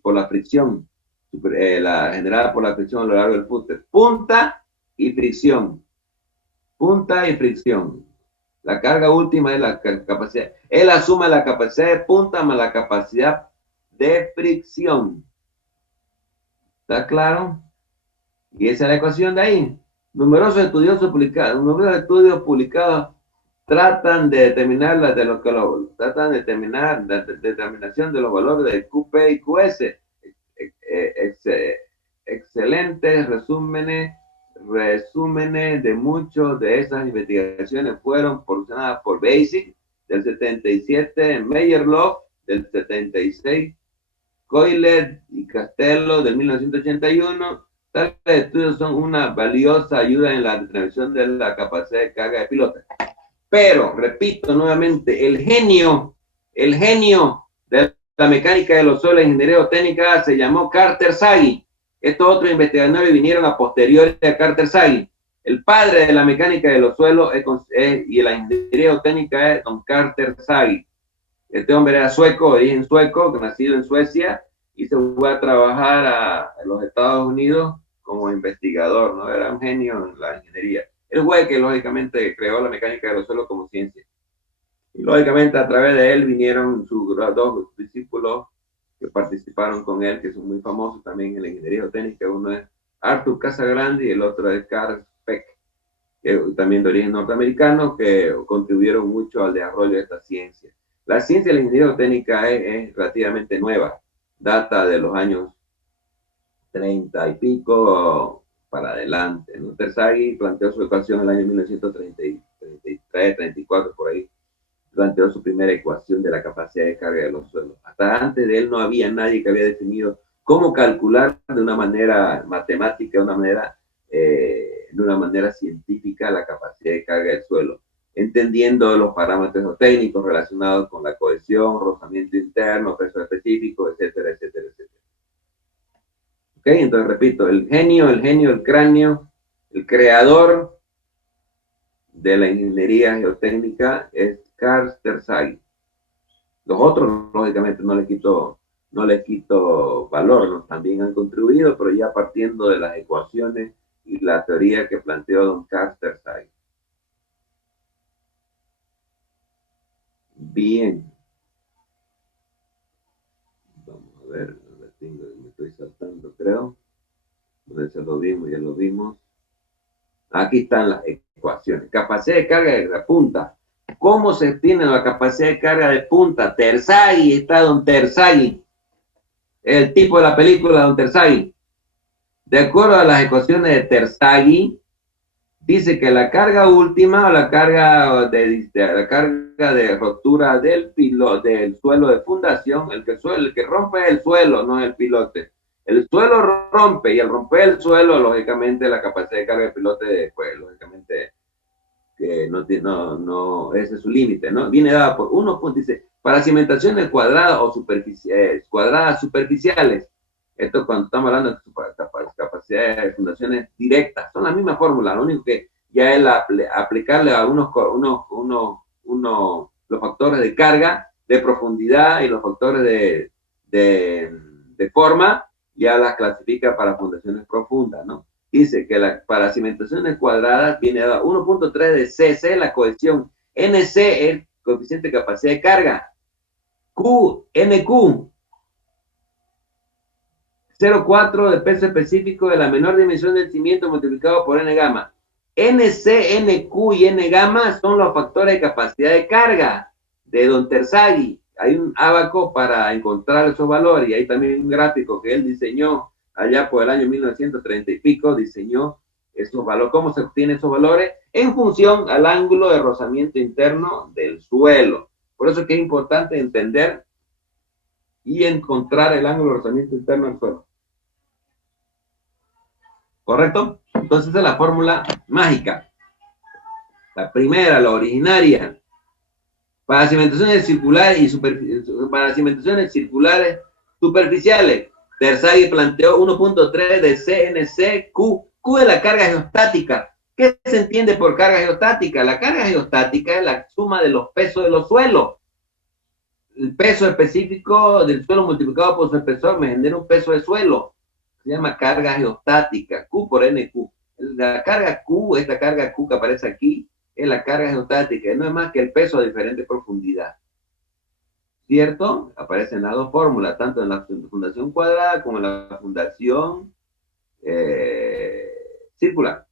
por la fricción, la generada por la fricción a lo largo del footer. Punta y fricción. Punta y fricción. La carga última es la capacidad. Es la suma de la capacidad de punta más la capacidad de fricción. ¿Está claro? Y esa es la ecuación de ahí. Numerosos estudios publicados tratan de determinar la determinación de los valores de QP y QS. Excelentes resúmenes de muchas de esas investigaciones fueron proporcionadas por Basic del 77, Meyerloff del 76, Coilet y Castello del 1981. Tales estudios son una valiosa ayuda en la determinación de la capacidad de carga de pilotes. Pero, repito nuevamente, el genio de la mecánica de los suelos en ingeniería técnica se llamó Carter Sagan. Estos otros investigadores vinieron a posteriori a Carter Sagan. El padre de la mecánica de los suelos y de la ingeniería técnica es don Carter Sagan. Este hombre era sueco, de origen sueco, nacido en Suecia, y se fue a trabajar a los Estados Unidos como investigador, ¿no? Era un genio en la ingeniería. Él fue el que lógicamente creó la mecánica de los suelos como ciencia. Y lógicamente a través de él vinieron sus dos discípulos que participaron con él, que son muy famosos también en la ingeniería técnica. Uno es Arthur Casagrande y el otro es Carl Speck, que también de origen norteamericano, que contribuyeron mucho al desarrollo de esta ciencia. La ciencia de la ingeniería técnica es relativamente nueva, data de los años 30 y pico para adelante, ¿no? Terzaghi planteó su ecuación en el año 1933, 34, por ahí. Planteó su primera ecuación de la capacidad de carga de los suelos. Hasta antes de él no había nadie que había definido cómo calcular de una manera matemática, de una manera científica la capacidad de carga del suelo. entendiendo los parámetros técnicos relacionados con la cohesión, rozamiento interno, peso específico, etcétera, etcétera, etcétera. ¿Ok? Entonces repito, el genio, el cráneo, el creador de la ingeniería geotécnica es Carl Terzaghi. Los otros, lógicamente, no les quito valor, ¿no? También han contribuido, pero ya partiendo de las ecuaciones y la teoría que planteó don Carl Terzaghi. Bien. Vamos a ver, me estoy saltando, creo. Entonces lo vimos, ya lo vimos. Aquí están las ecuaciones. Capacidad de carga de la punta. ¿Cómo se obtiene la capacidad de carga de punta? Terzaghi, está don Terzaghi. El tipo de la película, don Terzaghi. De acuerdo a las ecuaciones de Terzaghi, dice que la carga última o la carga de rotura del suelo de fundación, el que rompe el suelo, no es el pilote. El suelo rompe y al romper el suelo, lógicamente, la capacidad de carga del pilote, pues, lógicamente, que no, ese es su límite, ¿no? Viene dada por dice, para cimentaciones cuadradas o cuadradas superficiales. Esto cuando estamos hablando de capacidad de fundaciones directas, son la misma fórmula, lo único que ya es aplicarle a los factores de carga, de profundidad y los factores de forma, ya las clasifica para fundaciones profundas, ¿no? Dice que para cimentaciones cuadradas viene dada 1.3 de CC, la cohesión. NC es el coeficiente de capacidad de carga. NQ, 0,4 de peso específico de la menor dimensión del cimiento multiplicado por N gamma. NC, NQ y N gamma son los factores de capacidad de carga de don Terzaghi. Hay un ábaco para encontrar esos valores y hay también un gráfico que él diseñó allá por el año 1930 y pico, diseñó esos valores. ¿Cómo se obtienen esos valores? En función al ángulo de rozamiento interno del suelo. Por eso es que es importante entender y encontrar el ángulo de rozamiento interno del suelo. ¿Correcto? Entonces esa es la fórmula mágica. La primera, la originaria. Para cimentaciones circulares superficiales, Terzaghi planteó 1.3 de CNC-Q. Q es la carga geostática. ¿Qué se entiende por carga geostática? La carga geostática es la suma de los pesos de los suelos. El peso específico del suelo multiplicado por su espesor me genera un peso de suelo. Se llama carga geostática, Q por NQ. La carga Q, esta carga Q que aparece aquí, es la carga geostática. No es más que el peso a diferente profundidad. ¿Cierto? Aparecen las dos fórmulas, tanto en la fundación cuadrada como en la fundación circular.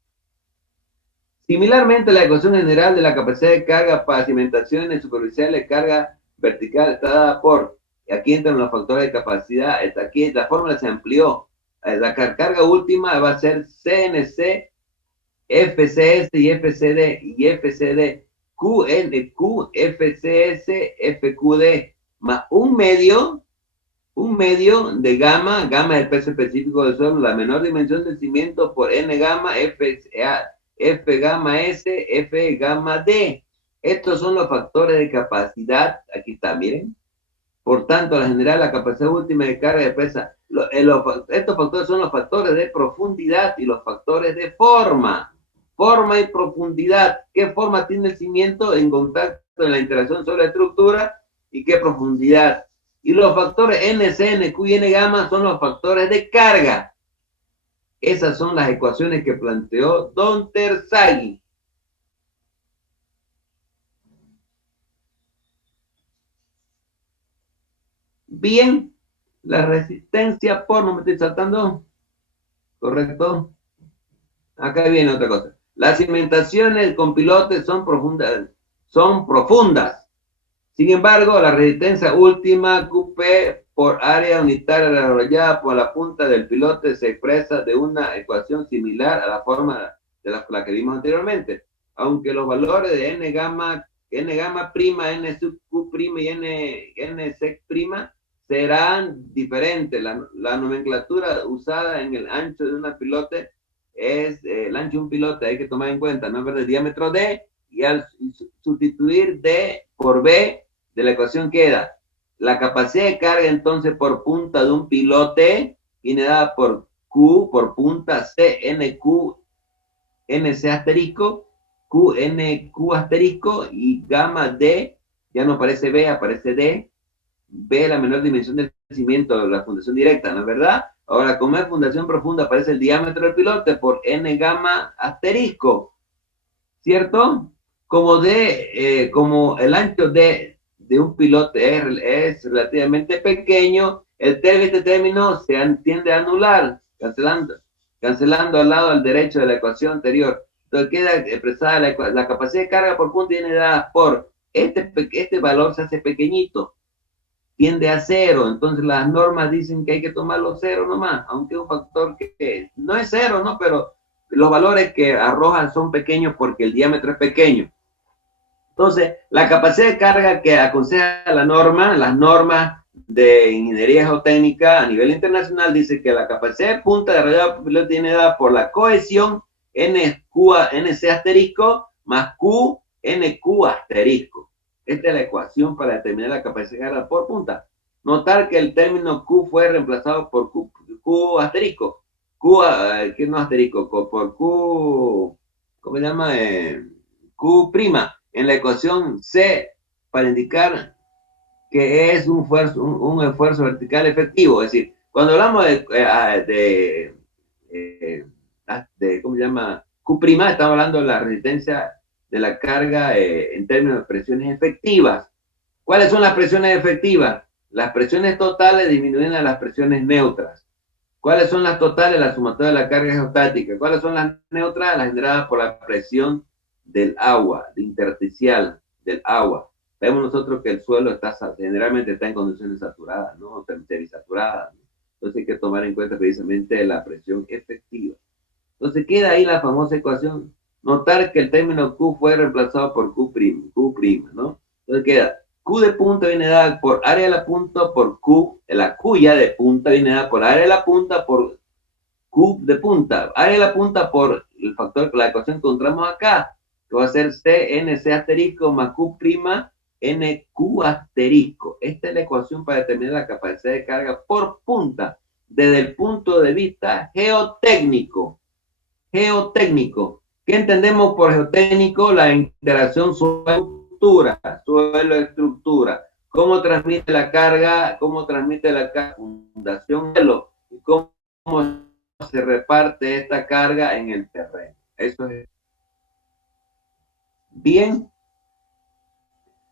Similarmente, la ecuación general de la capacidad de carga para cimentaciones superficiales de carga vertical está dada por, aquí entran los factores de capacidad, aquí la fórmula se amplió. La carga última va a ser CNC, FCS y FCD, QNQ, FCS, FQD, más un medio de gamma del peso específico del suelo, la menor dimensión del cimiento por N gamma, F gamma S, F gamma D. Estos son los factores de capacidad, aquí está, miren. Por tanto, al generar la capacidad última de carga de pesa, estos factores son los factores de profundidad y los factores de forma. Forma y profundidad. ¿Qué forma tiene el cimiento en contacto en la interacción sobre la estructura? ¿Y qué profundidad? Y los factores NC, NQ y N gamma son los factores de carga. Esas son las ecuaciones que planteó don Terzaghi. Bien, la resistencia por, no me estoy saltando, ¿correcto? Acá viene otra cosa. Las cimentaciones con pilotes son profundas. Sin embargo, la resistencia última QP por área unitaria desarrollada por la punta del pilote se expresa de una ecuación similar a la forma de la que vimos anteriormente. Aunque los valores de N gamma prima, N sub Q prima y N sec prima serán diferentes. La nomenclatura usada en el ancho de una pilote es el ancho de un pilote, hay que tomar en cuenta, ¿no? El diámetro D y al sustituir D por B de la ecuación queda la capacidad de carga entonces por punta de un pilote viene dada por Q por punta C NQ NC asterisco Q NQ asterisco y gamma D, ya no aparece B, aparece D, B la menor dimensión del cimiento de la fundación directa, ¿no es verdad? Ahora, como es fundación profunda, aparece el diámetro del pilote por N gamma asterisco, ¿cierto? Como como el ancho de un pilote es relativamente pequeño, este término se tiende a anular, cancelando al lado al derecho de la ecuación anterior. Entonces queda expresada la capacidad de carga por punto viene dada por este valor se hace pequeñito, tiende a cero, entonces las normas dicen que hay que tomarlo cero nomás, aunque es un factor que no es cero, ¿no? Pero los valores que arrojan son pequeños porque el diámetro es pequeño. Entonces, la capacidad de carga que aconseja la norma, las normas de ingeniería geotécnica a nivel internacional, dice que la capacidad de punta de rayado piloto tiene dada por la cohesión NC asterisco más Q NQ asterisco. Esta es la ecuación para determinar la capacidad de carga por punta. Notar que el término Q fue reemplazado por Q asterisco. Q, ¿qué no asterisco? Por Q, ¿cómo se llama? Q' en la ecuación C para indicar que es un esfuerzo vertical efectivo. Es decir, cuando hablamos de ¿cómo se llama? Q', estamos hablando de la resistencia de la carga en términos de presiones efectivas. ¿Cuáles son las presiones efectivas? Las presiones totales disminuyen a las presiones neutras. ¿Cuáles son las totales? La sumatoria de la carga geostática. ¿Cuáles son las neutras? Las generadas por la presión del agua, intersticial del agua. Vemos nosotros que el suelo generalmente está en condiciones saturadas, ¿no? Semisaturadas, ¿no? Entonces hay que tomar en cuenta precisamente la presión efectiva. Entonces queda ahí la famosa ecuación. Notar que el término Q fue reemplazado por Q', ¿no? Entonces queda Q de punta viene dada por área de la punta por Q, la Q ya de punta viene dada por área de la punta por Q de punta. Área de la punta por el factor, la ecuación que encontramos acá, que va a ser CNC asterisco más Q' NQ asterisco. Esta es la ecuación para determinar la capacidad de carga por punta desde el punto de vista geotécnico. Geotécnico. ¿Qué entendemos por geotécnico? La interacción suelo-estructura. ¿Cómo transmite la carga? ¿Cómo transmite la carga? Fundación suelo. ¿Y cómo se reparte esta carga en el terreno? Eso es. Bien.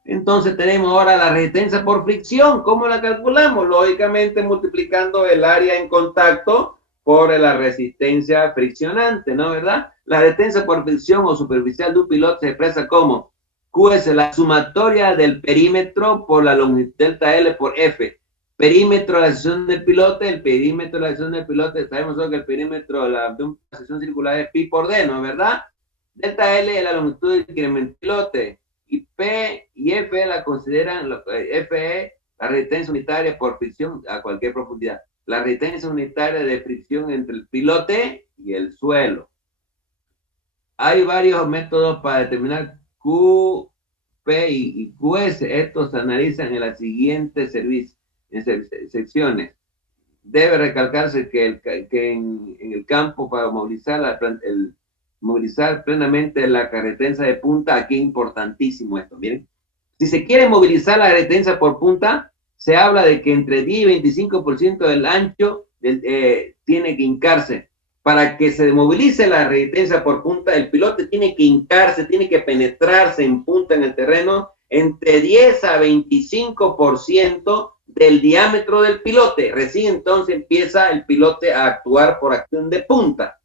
Entonces tenemos ahora la resistencia por fricción. ¿Cómo la calculamos? Lógicamente multiplicando el área en contacto por la resistencia friccionante, ¿no? ¿Verdad? La resistencia por fricción o superficial de un piloto se expresa como Q es la sumatoria del perímetro por la longitud delta L por F. Perímetro de la sección del pilote, el perímetro de la sección del pilote, sabemos que el perímetro de una sección circular es pi por D, ¿no? ¿Verdad? Delta L es la longitud del incremento del pilote. Y P y F la consideran, F es la resistencia unitaria por fricción a cualquier profundidad. La resistencia unitaria de fricción entre el pilote y el suelo. Hay varios métodos para determinar Q, P y QS. Estos se analizan en las siguientes secciones. Debe recalcarse que en el campo para movilizar movilizar plenamente la resistencia de punta, aquí es importantísimo esto, miren. Si se quiere movilizar la resistencia por punta, se habla de que entre 10 y 25% del ancho tiene que hincarse. Para que se movilice la resistencia por punta, el pilote tiene que hincarse, tiene que penetrarse en punta en el terreno entre 10 a 25% del diámetro del pilote. Recién entonces empieza el pilote a actuar por acción de punta.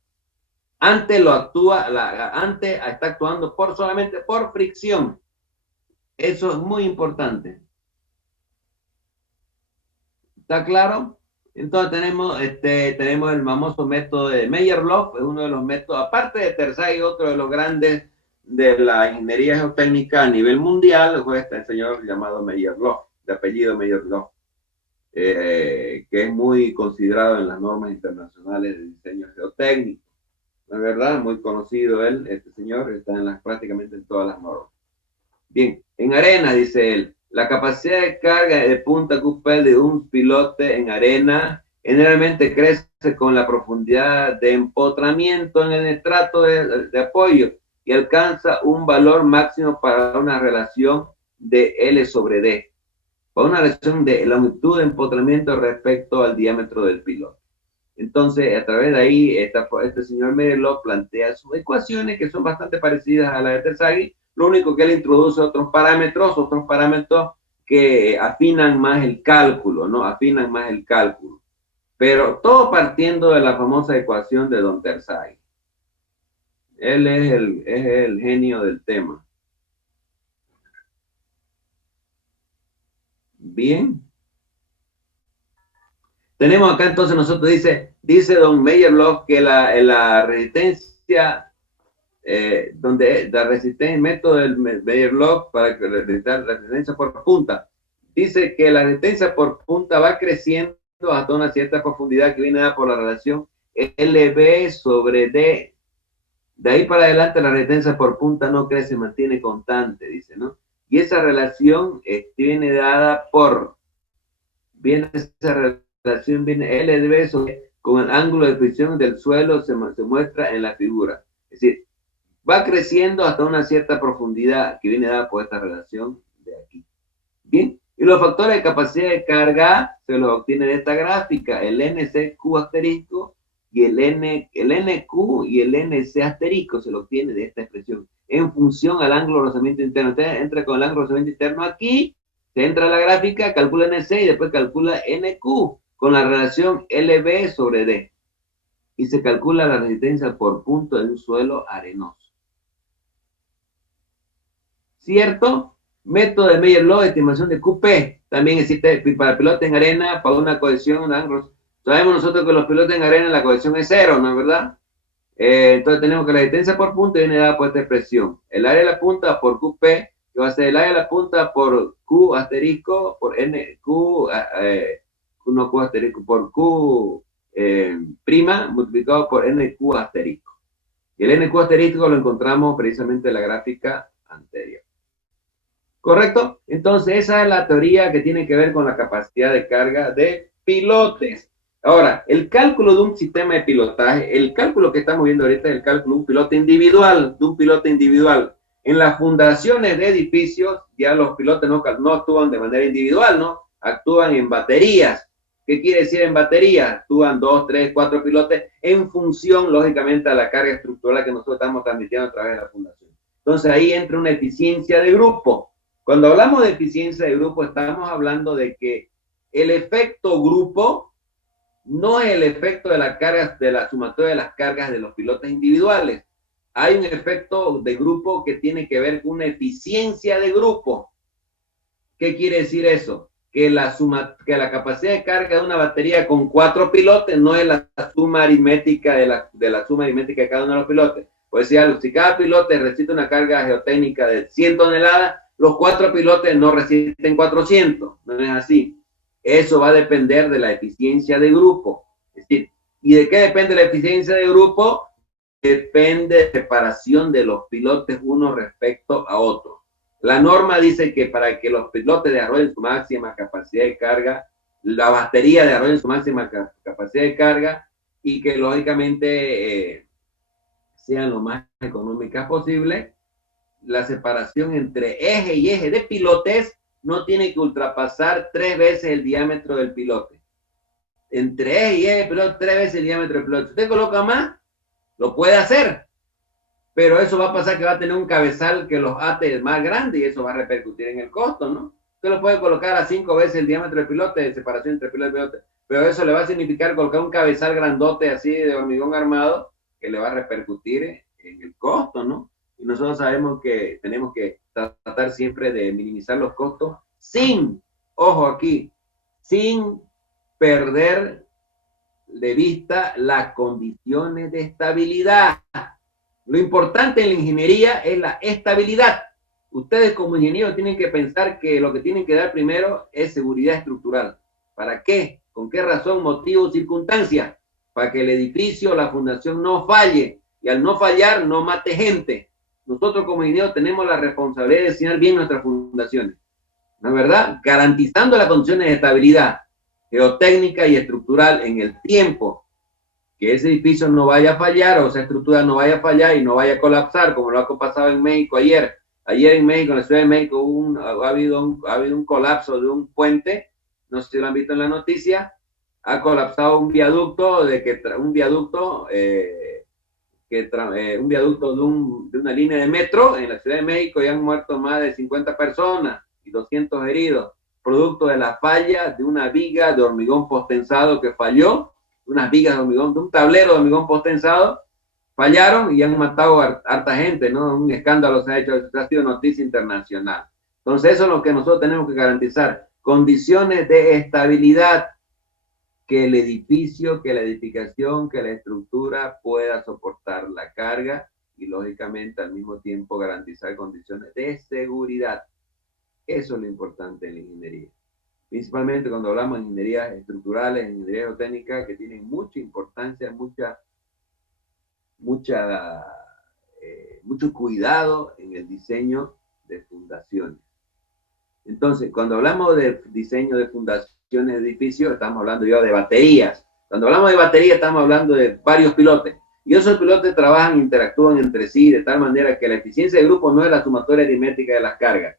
Antes está actuando solamente por fricción. Eso es muy importante. ¿Está claro? Entonces tenemos el famoso método de Mayer-Loff, es uno de los métodos, aparte de Terzaghi, otro de los grandes de la ingeniería geotécnica a nivel mundial, fue este señor llamado Mayer-Loff, de apellido Mayer-Loff, que es muy considerado en las normas internacionales de diseño geotécnico. la verdad, muy conocido él, este señor, está en prácticamente en todas las normas. Bien, en arena, dice él, la capacidad de carga de punta QP de un pilote en arena generalmente crece con la profundidad de empotramiento en el estrato de apoyo y alcanza un valor máximo para una relación de L sobre D, para una relación de longitud de empotramiento respecto al diámetro del pilote. Entonces, a través de ahí, este señor Meyer-Loch plantea sus ecuaciones que son bastante parecidas a las de Terzaghi. Lo único que él introduce otros parámetros que afinan más el cálculo, ¿no? Afinan más el cálculo. Pero todo partiendo de la famosa ecuación de Don Terzaghi. Él es el genio del tema. Bien. Tenemos acá entonces nosotros, dice Don Meyer-Loch que la resistencia, el método del Meyer-Loch para la resistencia por punta, dice que la resistencia por punta va creciendo hasta una cierta profundidad que viene dada por la relación LB sobre D. De ahí para adelante la resistencia por punta no crece, mantiene constante, dice, ¿no? Y esa relación viene dada por, LDB con el ángulo de fricción del suelo se muestra en la figura. Es decir, va creciendo hasta una cierta profundidad que viene dada por esta relación de aquí. Bien, y los factores de capacidad de carga se los obtiene de esta gráfica, el NCQ asterisco y el NQ y el NC asterisco se lo obtiene de esta expresión en función al ángulo de rozamiento interno. Usted entra con el ángulo de rozamiento interno aquí, se entra a la gráfica, calcula NC y después calcula NQ con la relación LB sobre D. Y se calcula la resistencia por punto de un suelo arenoso. ¿Cierto? Método de Meyer-Loch, estimación de QP. También existe para pilotes en arena, para una cohesión de ángulos. Sabemos nosotros que los pilotes en arena la cohesión es cero, ¿no es verdad? Entonces tenemos que la resistencia por punto viene dada por esta expresión. El área de la punta por QP, que va a ser el área de la punta por Q asterisco, por no Q asterisco, por Q prima multiplicado por NQ asterisco. Y el NQ asterisco lo encontramos precisamente en la gráfica anterior. ¿Correcto? Entonces esa es la teoría que tiene que ver con la capacidad de carga de pilotes. Ahora, el cálculo de un sistema de pilotaje, el cálculo que estamos viendo ahorita es el cálculo de un piloto individual, En las fundaciones de edificios, ya los pilotos no actúan de manera individual, ¿no? Actúan en baterías. ¿Qué quiere decir en baterías? Actúan 2, 3, 4 pilotes en función, lógicamente, a la carga estructural que nosotros estamos transmitiendo a través de la fundación. Entonces ahí entra una eficiencia de grupo. Cuando hablamos de eficiencia de grupo, estamos hablando de que el efecto grupo no es el efecto de las cargas, de la sumatoria de las cargas de los pilotos individuales. Hay un efecto de grupo que tiene que ver con una eficiencia de grupo. ¿Qué quiere decir eso? Que la capacidad de carga de una batería con 4 pilotes no es la suma aritmética de la suma aritmética de cada uno de los pilotes. Pues si cada pilote resiste una carga geotécnica de 100 toneladas, los 4 pilotes no resisten 400. No es así. Eso va a depender de la eficiencia de grupo. Es decir, ¿y de qué depende la eficiencia de grupo? Depende de la separación de los pilotes uno respecto a otro. La norma dice que para que los pilotes desarrollen su máxima capacidad de carga, la batería desarrolle su máxima capacidad de carga y que lógicamente sean lo más económicas posible, la separación entre eje y eje de pilotes no tiene que ultrapasar 3 veces el diámetro del pilote. Entre eje y eje de pilote, 3 veces el diámetro del pilote. Si usted coloca más, lo puede hacer, pero eso va a pasar que va a tener un cabezal que los ate más grande y eso va a repercutir en el costo, ¿no? Usted lo puede colocar a 5 veces el diámetro del pilote, de separación entre pilote y pilote, pero eso le va a significar colocar un cabezal grandote así de hormigón armado que le va a repercutir en el costo, ¿no? Y nosotros sabemos que tenemos que tratar siempre de minimizar los costos sin, ojo aquí, sin perder de vista las condiciones de estabilidad. Lo importante en la ingeniería es la estabilidad. Ustedes como ingenieros tienen que pensar que lo que tienen que dar primero es seguridad estructural. ¿Para qué? ¿Con qué razón, motivo, circunstancia? Para que el edificio, la fundación no falle. Y al no fallar, no mate gente. Nosotros como ingenieros tenemos la responsabilidad de diseñar bien nuestras fundaciones. ¿No es verdad? Garantizando las condiciones de estabilidad geotécnica y estructural en el tiempo. Que ese edificio no vaya a fallar o esa estructura no vaya a fallar y no vaya a colapsar, como lo ha pasado en México ayer. Ayer en México, en la Ciudad de México, ha habido un colapso de un puente, no sé si lo han visto en la noticia, ha colapsado un viaducto, un viaducto de una línea de metro en la Ciudad de México y han muerto más de 50 personas y 200 heridos, producto de la falla de una viga de hormigón postensado que falló, unas vigas de hormigón, de un tablero de hormigón postensado, fallaron y han matado a harta gente, ¿no? Un escándalo se ha hecho, ha sido noticia internacional. Entonces eso es lo que nosotros tenemos que garantizar, condiciones de estabilidad, que el edificio, que la edificación, que la estructura pueda soportar la carga y lógicamente al mismo tiempo garantizar condiciones de seguridad. Eso es lo importante en la ingeniería. Principalmente cuando hablamos de ingenierías estructurales, ingeniería geotécnica, que tienen mucha importancia, mucho cuidado en el diseño de fundaciones. Entonces, cuando hablamos de diseño de fundaciones de edificios, estamos hablando ya de baterías. Cuando hablamos de baterías, estamos hablando de varios pilotes. Y esos pilotes trabajan, interactúan entre sí de tal manera que la eficiencia de grupo no es la sumatoria aritmética de las cargas.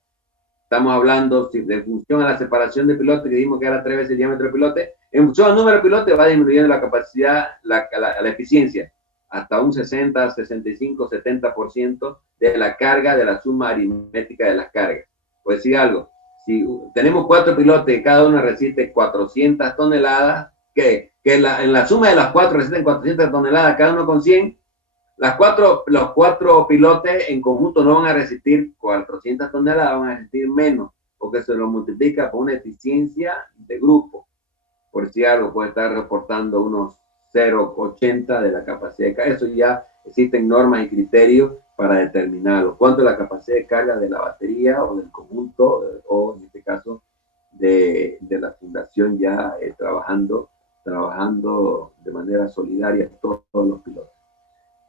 Estamos hablando de función a la separación de pilotes, que dijimos que era 3 veces el diámetro de pilote. En función al número de pilotes va disminuyendo la capacidad, la eficiencia, hasta un 60, 65, 70% de la carga de la suma aritmética de las cargas. Por decir algo, si tenemos 4 pilotes, cada uno resiste 400 toneladas, en la suma de las 4 resisten 400 toneladas, cada uno con 100, los 4 pilotes en conjunto no van a resistir 400 toneladas, van a resistir menos, porque se lo multiplica por una eficiencia de grupo. Por decir algo, puede estar reportando unos 0,80 de la capacidad de carga. Eso ya existen normas y criterios para determinarlo. ¿Cuánto es la capacidad de carga de la batería o del conjunto, o en este caso de la fundación ya trabajando de manera solidaria todos los pilotos?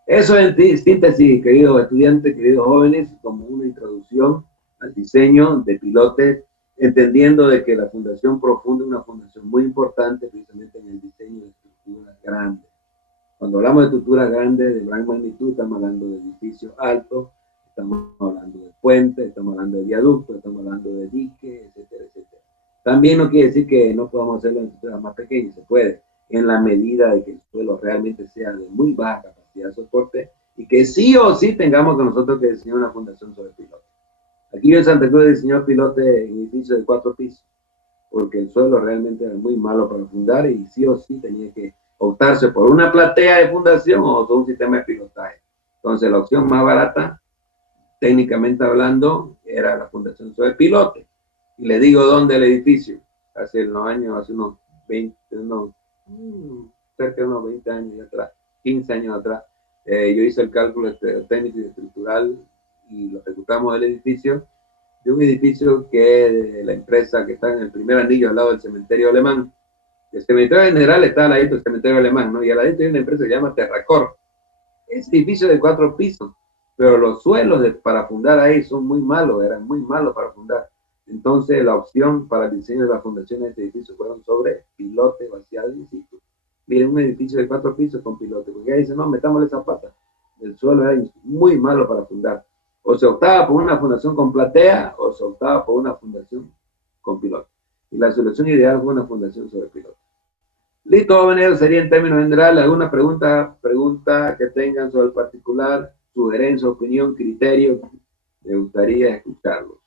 Eso en síntesis, queridos estudiantes, queridos jóvenes, como una introducción al diseño de pilotes, entendiendo de que la Fundación Profunda es una fundación muy importante precisamente en el diseño de estructuras grandes. Cuando hablamos de estructuras grandes, de gran magnitud, estamos hablando de edificios altos, estamos hablando de puentes, estamos hablando de viaductos, estamos hablando de diques, etcétera, etcétera. También no quiere decir que no podamos hacerlo en estructuras más pequeñas, se puede, en la medida de que el suelo realmente sea de muy baja capacidad de soporte y que sí o sí tengamos que nosotros que diseñar una fundación sobre pilotes. Aquí en Santa Cruz diseñó pilotes en edificios de 4 pisos, porque el suelo realmente era muy malo para fundar y sí o sí tenía que optarse por una platea de fundación o por un sistema de pilotaje. Entonces la opción más barata, técnicamente hablando, era la fundación sobre pilote. Y le digo dónde el edificio, hace unos 20, cerca de unos 20 años atrás, 15 años atrás, yo hice el cálculo técnico y estructural y lo ejecutamos el edificio, de un edificio que es de la empresa que está en el primer anillo al lado del cementerio alemán. El cementerio general está al ladito del cementerio alemán, ¿no? Y al ladito hay una empresa que se llama Terracor. Es edificio de 4 pisos, pero los suelos para fundar ahí son muy malos, eran muy malos para fundar. Entonces la opción para el diseño de la fundación de este edificio fueron sobre pilote vaciado in situ. Miren, un edificio de 4 pisos con pilote, porque ahí dicen, no, metámosle zapata. El suelo era muy malo para fundar. O se optaba por una fundación con platea, o se optaba por una fundación con pilote. Y la solución ideal fue una fundación sobre pilote. Listo, jóvenes, sería en términos generales. ¿Alguna pregunta que tengan sobre el particular, sugerencia, opinión, criterio? Me gustaría escucharlos.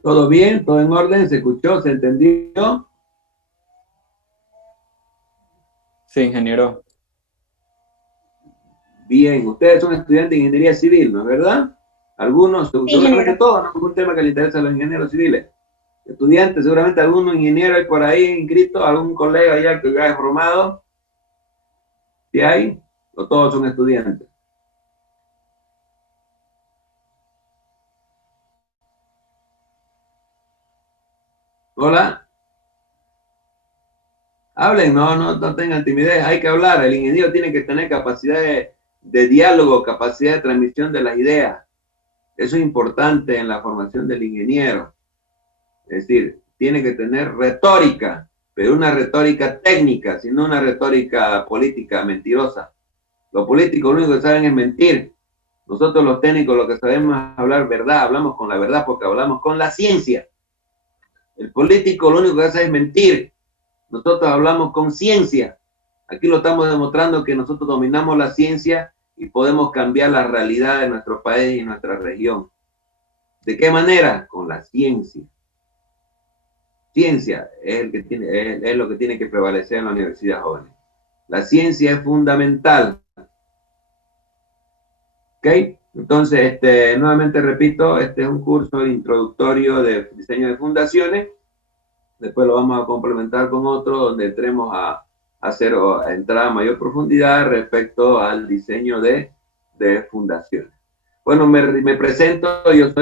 ¿Todo bien? ¿Todo en orden? ¿Se escuchó? ¿Se entendió? Sí, ingeniero. Bien, ustedes son estudiantes de ingeniería civil, ¿no es verdad? Algunos, seguramente todos, ¿no? Es un tema que le interesa a los ingenieros civiles. Estudiantes, seguramente algún ingeniero hay por ahí inscrito, algún colega ya que ya es formado. ¿Sí hay? ¿O todos son estudiantes? Hola. Hablen, no tengan timidez, hay que hablar. El ingeniero tiene que tener capacidad de diálogo, capacidad de transmisión de las ideas. Eso es importante en la formación del ingeniero. Es decir, tiene que tener retórica, pero una retórica técnica, sino una retórica política mentirosa. Los políticos lo único que saben es mentir. Nosotros los técnicos lo que sabemos es hablar verdad, hablamos con la verdad porque hablamos con la ciencia. El político lo único que hace es mentir. Nosotros hablamos con ciencia. Aquí lo estamos demostrando que nosotros dominamos la ciencia y podemos cambiar la realidad de nuestro país y nuestra región. ¿De qué manera? Con la ciencia. Ciencia es lo que tiene que prevalecer en la universidad, jóvenes. La ciencia es fundamental. ¿Ok? Entonces, nuevamente repito, este es un curso introductorio de diseño de fundaciones. Después lo vamos a complementar con otro donde entremos a entrar a mayor profundidad respecto al diseño de fundaciones. Bueno, me presento, los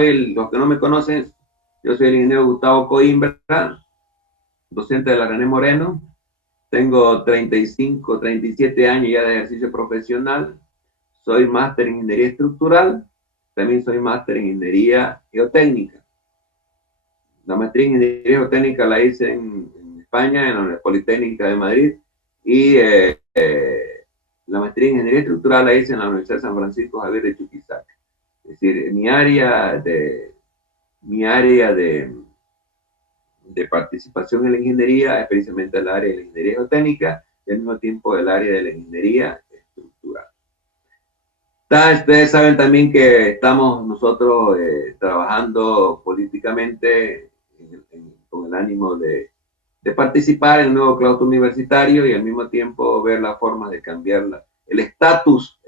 que no me conocen, yo soy el ingeniero Gustavo Coimbra, docente de la René Moreno. Tengo 37 años ya de ejercicio profesional. Soy máster en ingeniería estructural. También soy máster en ingeniería geotécnica. La maestría en ingeniería geotécnica la hice en España, en la Politécnica de Madrid. Y la maestría en ingeniería estructural la hice en la Universidad de San Francisco Javier de Chuquisaca. Es decir, mi área de participación en la ingeniería es precisamente el área de la ingeniería geotécnica y al mismo tiempo el área de la ingeniería estructural. Ustedes saben también que estamos nosotros trabajando políticamente con el ánimo de participar en el nuevo claustro universitario y al mismo tiempo ver la forma de cambiar el estatus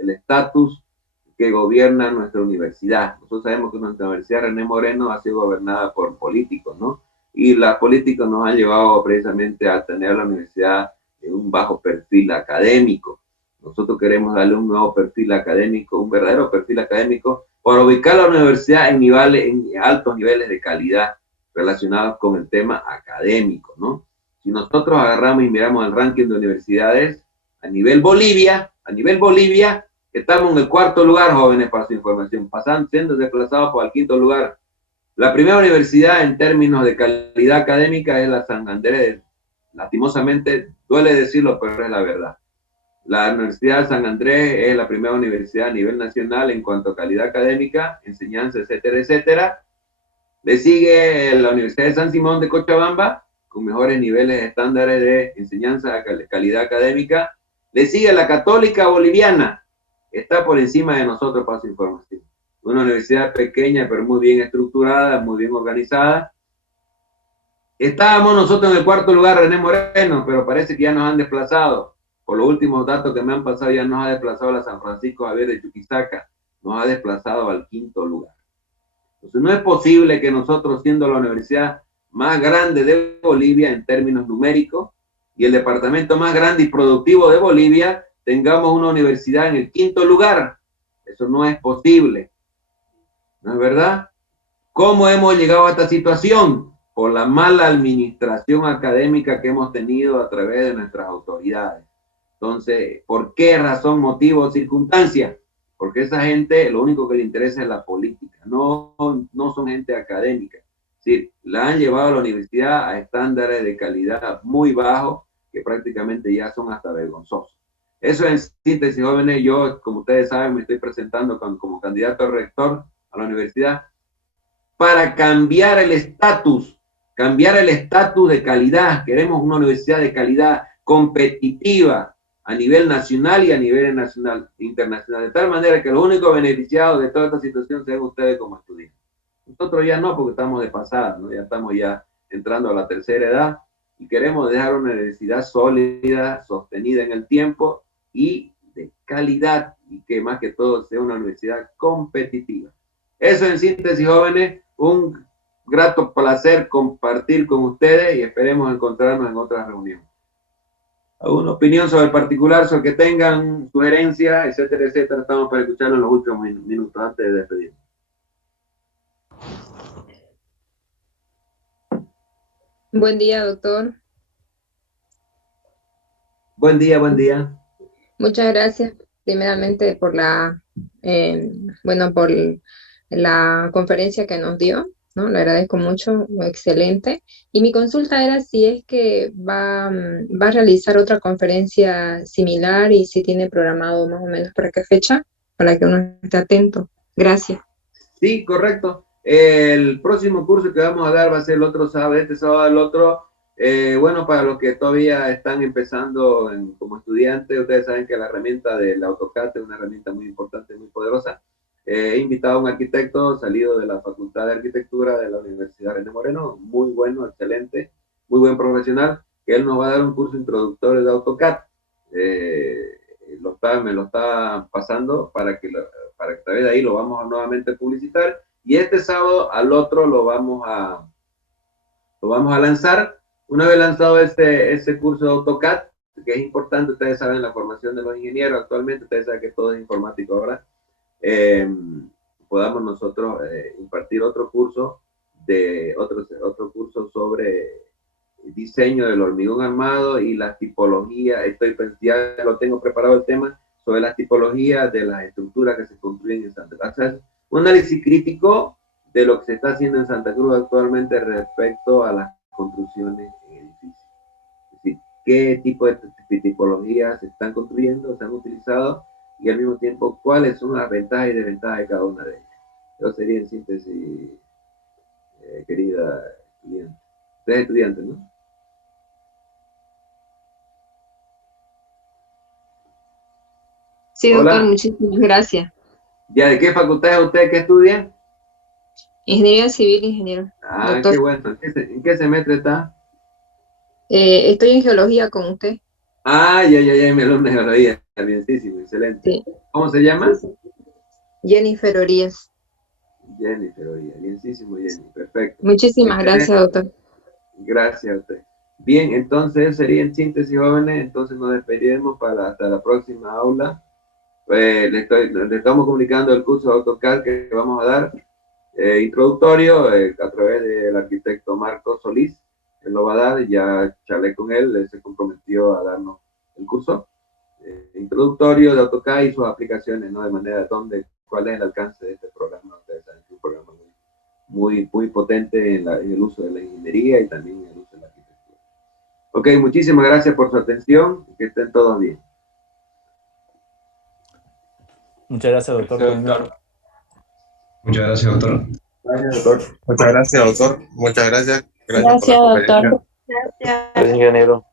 que gobierna nuestra universidad. Nosotros sabemos que nuestra universidad René Moreno ha sido gobernada por políticos, ¿no? Y los políticos nos han llevado precisamente a tener la universidad en un bajo perfil académico. Nosotros queremos darle un nuevo perfil académico, un verdadero perfil académico, para ubicar la universidad en altos niveles de calidad relacionados con el tema académico, ¿no? Si nosotros agarramos y miramos el ranking de universidades a nivel Bolivia, estamos en el 4.º lugar, jóvenes, para su información, siendo desplazados por el 5.º lugar. La primera universidad en términos de calidad académica es la San Andrés. Lastimosamente, duele decirlo, pero es la verdad. La Universidad de San Andrés es la primera universidad a nivel nacional en cuanto a calidad académica, enseñanza, etcétera, etcétera. Le sigue la Universidad de San Simón de Cochabamba, con mejores niveles estándares de enseñanza, calidad académica. Le sigue la Católica Boliviana, está por encima de nosotros para su información. Una universidad pequeña, pero muy bien estructurada, muy bien organizada. Estábamos nosotros en el 4.º lugar, René Moreno, pero parece que ya nos han desplazado. Por los últimos datos que me han pasado, ya nos ha desplazado la San Francisco Javier de Chuquisaca, nos ha desplazado al 5.º lugar. Entonces, no es posible que nosotros, siendo la universidad más grande de Bolivia en términos numéricos y el departamento más grande y productivo de Bolivia, tengamos una universidad en el 5.º lugar. Eso no es posible. ¿No es verdad? ¿Cómo hemos llegado a esta situación? Por la mala administración académica que hemos tenido a través de nuestras autoridades. Entonces, ¿por qué razón, motivo, circunstancia? Porque esa gente lo único que le interesa es la política, no son gente académica. Sí, la han llevado a la universidad a estándares de calidad muy bajos que prácticamente ya son hasta vergonzosos. Eso en síntesis, jóvenes, yo, como ustedes saben, me estoy presentando como candidato a rector a la universidad para cambiar el estatus de calidad. Queremos una universidad de calidad competitiva a nivel nacional y a nivel internacional, de tal manera que los únicos beneficiados de toda esta situación sean ustedes como estudiantes. Nosotros ya no, porque estamos de pasada, ¿no? Ya estamos ya entrando a la tercera edad y queremos dejar una universidad sólida, sostenida en el tiempo y de calidad, y que más que todo sea una universidad competitiva. Eso en síntesis, jóvenes, un grato placer compartir con ustedes y esperemos encontrarnos en otra reunión. ¿Alguna opinión sobre el particular, sobre que tengan sugerencias, etcétera, etcétera? Estamos para escucharlo en los últimos minutos antes de despedirnos. Buen día, doctor. Buen día, buen día. Muchas gracias, primeramente, por por la conferencia que nos dio, ¿no? Le agradezco mucho, excelente. Y mi consulta era si es que va a realizar otra conferencia similar y si tiene programado más o menos para qué fecha, para que uno esté atento. Gracias. Sí, correcto. El próximo curso que vamos a dar va a ser el otro sábado, este sábado el otro. Bueno, para los que todavía están empezando como estudiantes, ustedes saben que la herramienta del AutoCAD es una herramienta muy importante, muy poderosa. He invitado a un arquitecto salido de la Facultad de Arquitectura de la Universidad René Moreno, muy bueno, excelente, muy buen profesional, que él nos va a dar un curso introductorio de AutoCAD. Me lo está pasando para que a través de ahí lo vamos a nuevamente publicitar, y este sábado al otro lo vamos a lanzar. Una vez lanzado este curso de AutoCAD, que es importante, ustedes saben la formación de los ingenieros actualmente, ustedes saben que todo es informático ahora, podamos nosotros impartir otro curso sobre diseño del hormigón armado y las tipologías. Ya lo tengo preparado el tema sobre las tipologías de las estructuras que se construyen en Santa Cruz. O sea, un análisis crítico de lo que se está haciendo en Santa Cruz actualmente respecto a las construcciones en edificios. Es decir, qué tipo de tipologías se están construyendo, se han utilizado, y al mismo tiempo cuáles son las ventajas y desventajas de cada una de ellas. Eso sería en síntesis, querida estudiante. Usted es estudiante, ¿no? Sí, Hola. doctor, muchísimas gracias. ¿Ya de qué facultad es usted que estudia? Ingeniería civil, ingeniero. Ah, Doctor. qué bueno. ¿En qué semestre está? Estoy en geología con usted. Ah, ya, mi alumna de geología. Bienísimo, excelente. Sí. ¿Cómo se llama? Jennifer Orías. Jennifer Orías. Bienísimo, Jenny. Perfecto. Muchísimas Excelente. gracias, doctor. Gracias a usted. Bien, entonces sería en síntesis, jóvenes. Entonces nos despediremos hasta la próxima aula. Le estamos comunicando el curso de AutoCAD que vamos a dar, introductorio, a través del arquitecto Marco Solís. Él lo va a dar, ya charlé con él se comprometió a darnos el curso introductorio de AutoCAD y sus aplicaciones, ¿no? De manera cuál es el alcance de este programa. Ustedes saben que es un programa muy potente en el uso de la ingeniería y también en el uso de la arquitectura. Ok, muchísimas gracias por su atención, que estén todos bien. Muchas gracias, doctor. Muchas gracias, doctor. Gracias, doctor. Muchas gracias, doctor. Muchas gracias. Gracias por la Gracias, conferencia. doctor. Gracias, ingeniero.